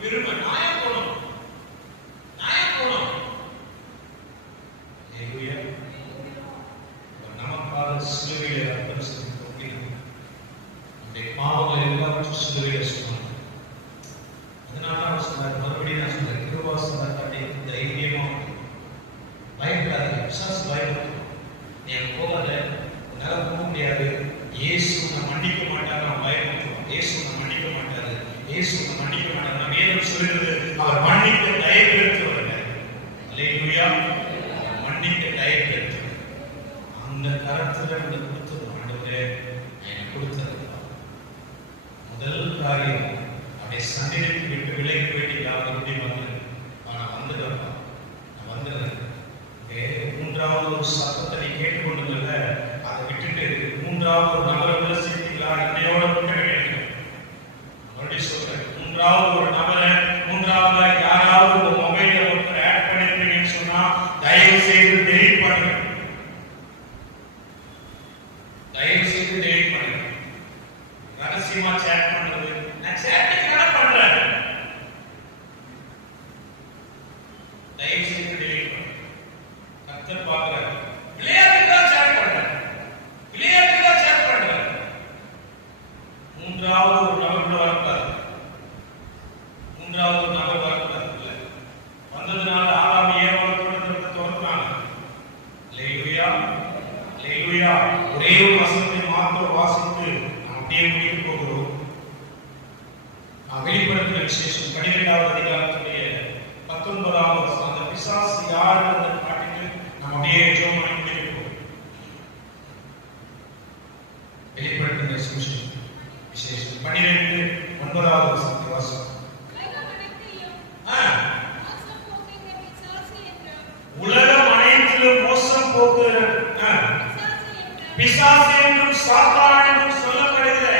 திரும்ப நியாயம் போனோம். நமக்காக சிலுவையில் ரத்தம் சிந்தி நம்முடைய பாவங்கள் எல்லாவற்றும் சிலுவையில் சொன்னாங்க. அதனால சொன்னார், மறுபடியும் நான் சொல்றேன், கிருபாசனத்தை தைரியமா பயப்படாது. விசுவாச பயப்படும். நீ அங்க போகாத, உன்னால போக முடியாது. இயேசு நான் மன்னிக்க மாட்டார், நான் பயப்படுறோம். இயேசு நான் மன்னிக்க மாட்டாரு, இயேசு நான் மன்னிக்க மாட்டார். நான் வேதம் சொல்கிறது, அவர் மன்னிக்க தயப்படுத்துவார். அல்லேலூயா. மன்னிக்க தயப்படுத்துவார். அந்த கரத்துல நம்ம கொடுத்தது ஆண்டவரே எனக்கு கொடுத்தது. முதல் காரியம் அப்படியே சந்திரத்தை விட்டு விலகி போயிட்டு யாரும் வந்து நான் வந்துடுறேன், நான் வந்துடுறேன். மூன்றாவது ஒரு சத்தத்தை நீ கேட்டுக்கொண்டுங்கல்ல, அதை விட்டுட்டு மூன்றாவது ஒரு நபரை சேர்த்தீங்களா, என்னையோட வேண்டும். மறுபடியும் சொல்றேன், மூன்றாவது ஒரு நபரை, மூன்றாவது யாராவது ஒரு மொபைல ஒருத்தர் ஆட் பண்ணிருக்கீங்கன்னு சொன்னா தயவு செய்து டெலிட் பண்ணுங்க. தயவு செய்து டெலிட் பண்ணுங்க. ரகசியமா சேட் பண்றது, நான் சேட்டிங் தான பண்றேன், தயவு செய்து டெலிட் பண்ணுங்க. கர்த்தர் பார்க்கிறார். விளையாட்டுக்கா சேட் பண்றேன், விளையாட்டுக்கா சேட் பண்றேன். மூன்றாவது ஒரு நபர் வரக்கூடாது. மூன்றாவது ஒரு நபர் வரக்கூடாது. இல்ல வந்ததுனால ஆறாம் ஏவாளோட துரத்துறாங்க. அல்லேலூயா, அல்லேலூயா. ஒரே ஒரு வசனத்தை மாத்திரம் வாசித்து நாம் அப்படியே முடித்து போகிறோம். வெளிப்படுத்தின விசேஷம் 12வது அதிகாரத்துடைய 19வது வசனம். அந்த பிசாசு யார் என்று காட்டிட்டு நாம் அப்படியே ஜெபம் பண்ணி முடிப்போம். வெளிப்படுத்தின விசேஷம் 12:9வது வசனத்தை வாசிப்போம். உலகம் அனைத்திலும் மோசம் போக்குகிற பிசாசு என்றும் சாத்தான் என்றும் சொல்லப்படுகிற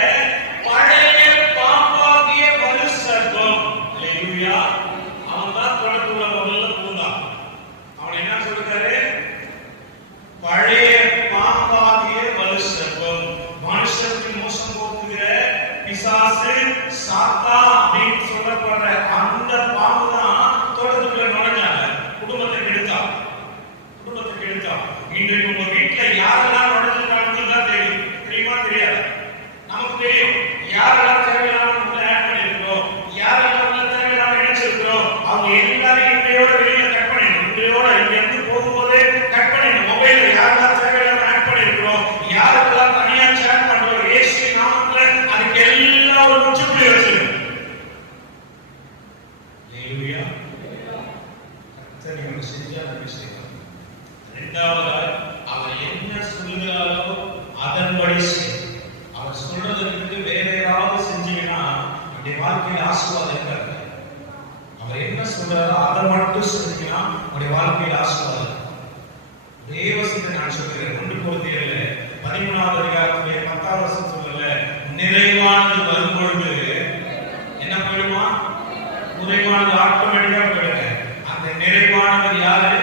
பழைய பாம்பாகிய வலு சர்ப்பம். அல்லேலூயா. அவன் தான் தொடர்புள்ள முதல்ல பூந்தான். அவன் என்ன சொல்றாரு? பழைய பாம்பாகிய வலு சர்ப்பம். மனுஷனுக்கு மோசம் போக்குகிற பிசாசு, சாத்தான் அப்படின்னு சொல்லப்படுற அந்த பாம்பு தான் தொடர்புக்குள்ள நுழைஞ்சாங்க. குடும்பத்தை கெடுத்தான், குடும்பத்தை கெடுத்தான். இன்றைக்கு உங்க வீட்டுல யாரெல்லாம் நுழைஞ்சிருக்காங்கன்னு தான் தெரியும். தெரியுமா? தெரியாது. நமக்கு தெரியும் யாரெல்லாம் தேவையில்லாம உள்ள ஆட் பண்ணிருக்கிறோம், யாரெல்லாம் உள்ள தேவையில்லாம இணைச்சிருக்கிறோம். அவங்க எல்லாரையும் இன்றையோட வெளியில கட் பண்ணிடணும். இன்றையோட இங்க இருந்து போகும்போதே கட் பண்ணிடணும். மொபைல்ல யாரெல்லாம் தேவையில்லாம ஆட் பண்ணிருக்கிறோம், யாரெல்லாம் தனியா சேட் பண்றோம், ஏசி நாமத்துல அதுக்கு எல்லாம் ஒரு முற்றுப்புள்ளி வச்சிருக்கோம். அல்லேலூயா. கர்த்தர் நமக்கு செஞ்சா நன்றி செய்வார். இரண்டாவதாக அவர் என்ன சொல்லுகிறாரோ அதன்படி செய். அவர் சொல்றதுக்கு வேற ஏதாவது செஞ்சீங்கன்னா நம்முடைய வாழ்க்கையில் ஆசீர்வாதம் இருக்காது. அவர் என்ன சொல்றாரோ அதை மட்டும் செஞ்சீங்கன்னா நம்முடைய வாழ்க்கையில் ஆசீர்வாதம். ஒரே வசனத்தை நான் சொல்கிறேன். 1 கொரிந்தியர்ல 13வது அதிகாரத்திலே 10வது வசனம் சொல்லல, நிறைவானது வரும்பொழுது என்ன போயிடுமா? குறைவானது ஆட்டோமேட்டிக்கா போயிடுங்க. அந்த நிறைவானவர் யாரு?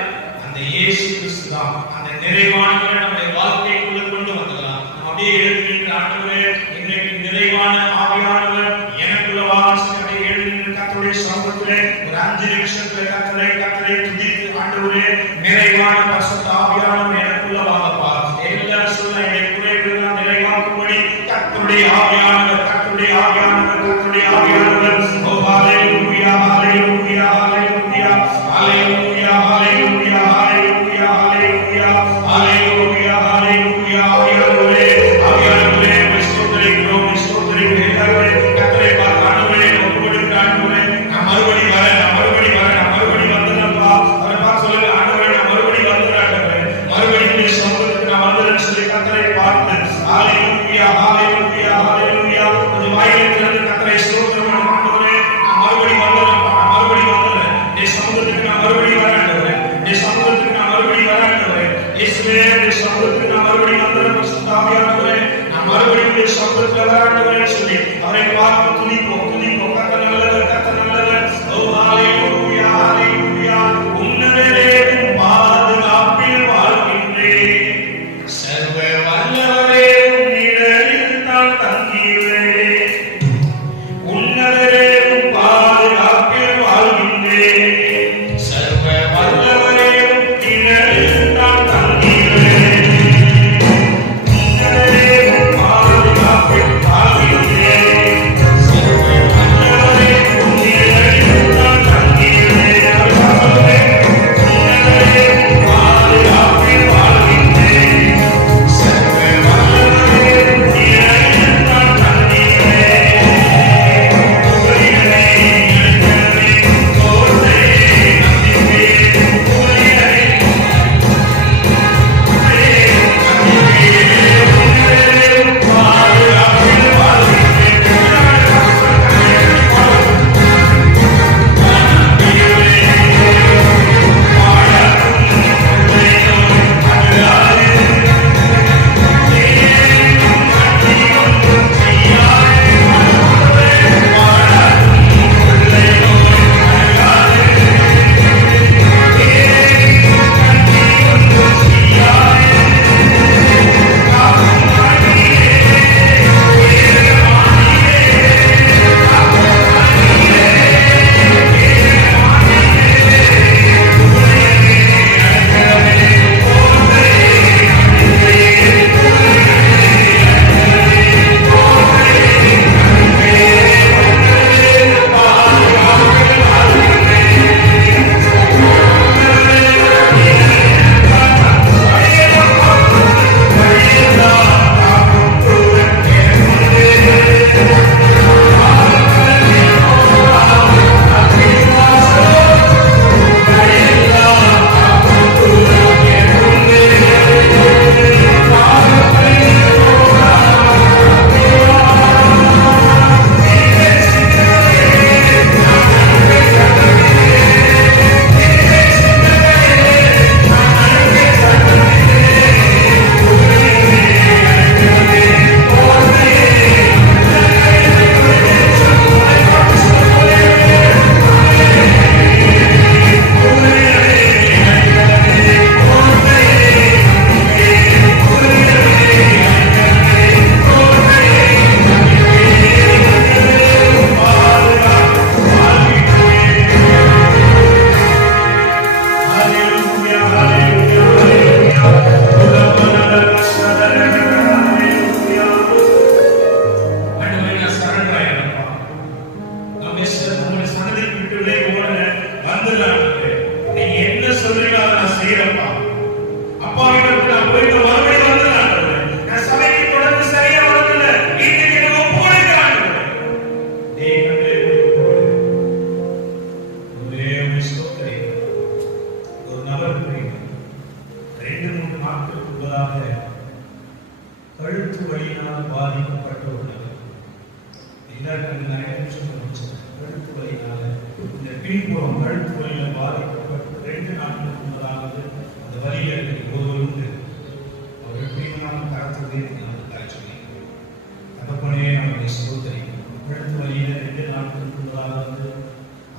அந்த இயேசு கிறிஸ்து தான். அந்த நிறைவானவரை நம்முடைய வாழ்க்கைக்குள்ள கொண்டு வந்துடலாம். அப்படியே எழுதுகின்ற ஆண்டவரே, இன்னைக்கு நிறைவான ஆவியானவர் எனக்குள்ள வாசனை அப்படியே எழுதுகின்ற கர்த்தருடைய சமூகத்திலே ஒரு 5 நிமிஷத்துல கர்த்தரை துதித்து, ஆண்டவரே நிறைவான பரிசுத்த ஆவியானவர் எனக்குள்ள வாங்கப்பா. எல்லாரும் சொல்ல, என்னுடைய குறைகளெல்லாம் நிறைவாக்கும்படி கர்த்தருடைய ஆவியானவர், கர்த்தருடைய ஆவியானவர், கர்த்தருடைய ஆவியானவர். ஓ ஹalleluya, ஹalleluya, ஹalleluya, ஹalleluya, ஹalleluya, ஹalleluya, ஹalleluya, ஹalleluya, ஹalleluya. ஆவியானவரே, ஆவியானவரே, ஸ்தோத்திரிக்கிறோம், ஸ்தோத்திரிக்கிறோம். எல்லாரும் கர்த்தரை பார்த்து, ஆண்டவரே ஒப்புக்கொடுங்க. ஆண்டவரே நான் மறுபடி வரேன், நான் மறுபடி வரேன், நான் மறுபடி வந்துடுறேன்ப்பா. அவரை பார்த்து சொல்லுங்க, ஆண்டவரே நான் மறுபடி வந்துடுறேன், மறுபடி சமூகத்துக்கு நான் வந்துடுறேன்னு சொல்லி கர்த்தரை பார்த்து ஹalleluya, ஹalleluya, ஹalleluya. கொஞ்சம் வாயிலை திறந்து கர்த்தரை ஸ்தோத்திரம் பண்ணுங்க. ஆண்டவரே நான் மறுபடி வந்துடுறேன்ப்பா, நான் மறுபடி வந்துடுறேன். இந்த சமூகத்துக்கு நான் மறுபடி வரேன் ஆண்டவரே, இந்த சமூகத்துக்கு நான் மறுபடி வரேன் ஆண்டவரே. இயேசுவே இந்த சமூகத்துக்கு நான் மறுபடி வந்துடுறேன். சுத்தாவியானவரே நான் மறுபடியும் இந்த சமூகத்துக்கு வரேன் ஆண்டவரே சொல்லி அவரை பார்த்து துதிப்போம், துதிப்போம். கர்த்தர் நல்லவர், கர்த்தர் நல்லவர். ஓ ஹalleluya, ஹalleluya. உன்னதரே பாதுகாப்பில் வாழ்கின்றேன், சர்வ வல்லவரே உன்னிடத்தில் தான் தங்கியுள்ளேன். உன்னதரே பாதுகாப்பில் கழுத்து வலியினால இந்த பின்புறம் கழுத்து வலியில பாதிக்கப்பட்டு 2 நாட்களுக்கு முன்னதாகவே அந்த வலியை ஒருவர் உண்டு. அவர் எப்படியும் கருத்து கரைச்சு தகப்பனே நம்முடைய சகோதரி கழுத்து வலியில 2 நாட்களுக்கு முன்னதாக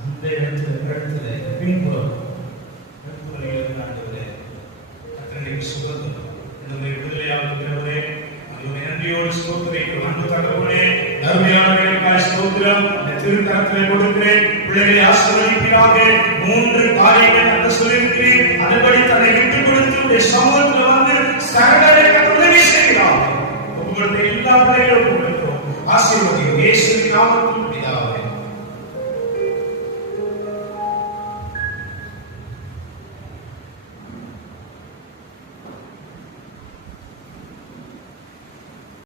அந்த இடத்துல கழுத்துல பின்புறம் கழுத்து வலியில ஆண்டவரே அத்தனை சுகந்தம் என்னுடைய விடுதலையாகிறவரே நன்றியோடு ஸ்தோத்திரிக்கிறோம். அன்பு தகப்பனே அருமையானவர்களுக்காக ஸ்தோத்திரம். திருக்கரத்திலே கொடுக்கிறேன். பிள்ளைகளை ஆசீர்வதிப்பீராக. 3 காரியங்கள் அந்த சொல்லியிருக்கிறேன். அதுபடி தன்னை விட்டுக் கொடுத்து உடைய சமூகத்தில் வந்து சகலரை உதவி செய்கிறார். உங்களுடைய எல்லா பிள்ளைகளும் கொடுக்கிறோம். ஆசீர்வதியும் இயேசுவின் நாமத்தில் பிதாவே.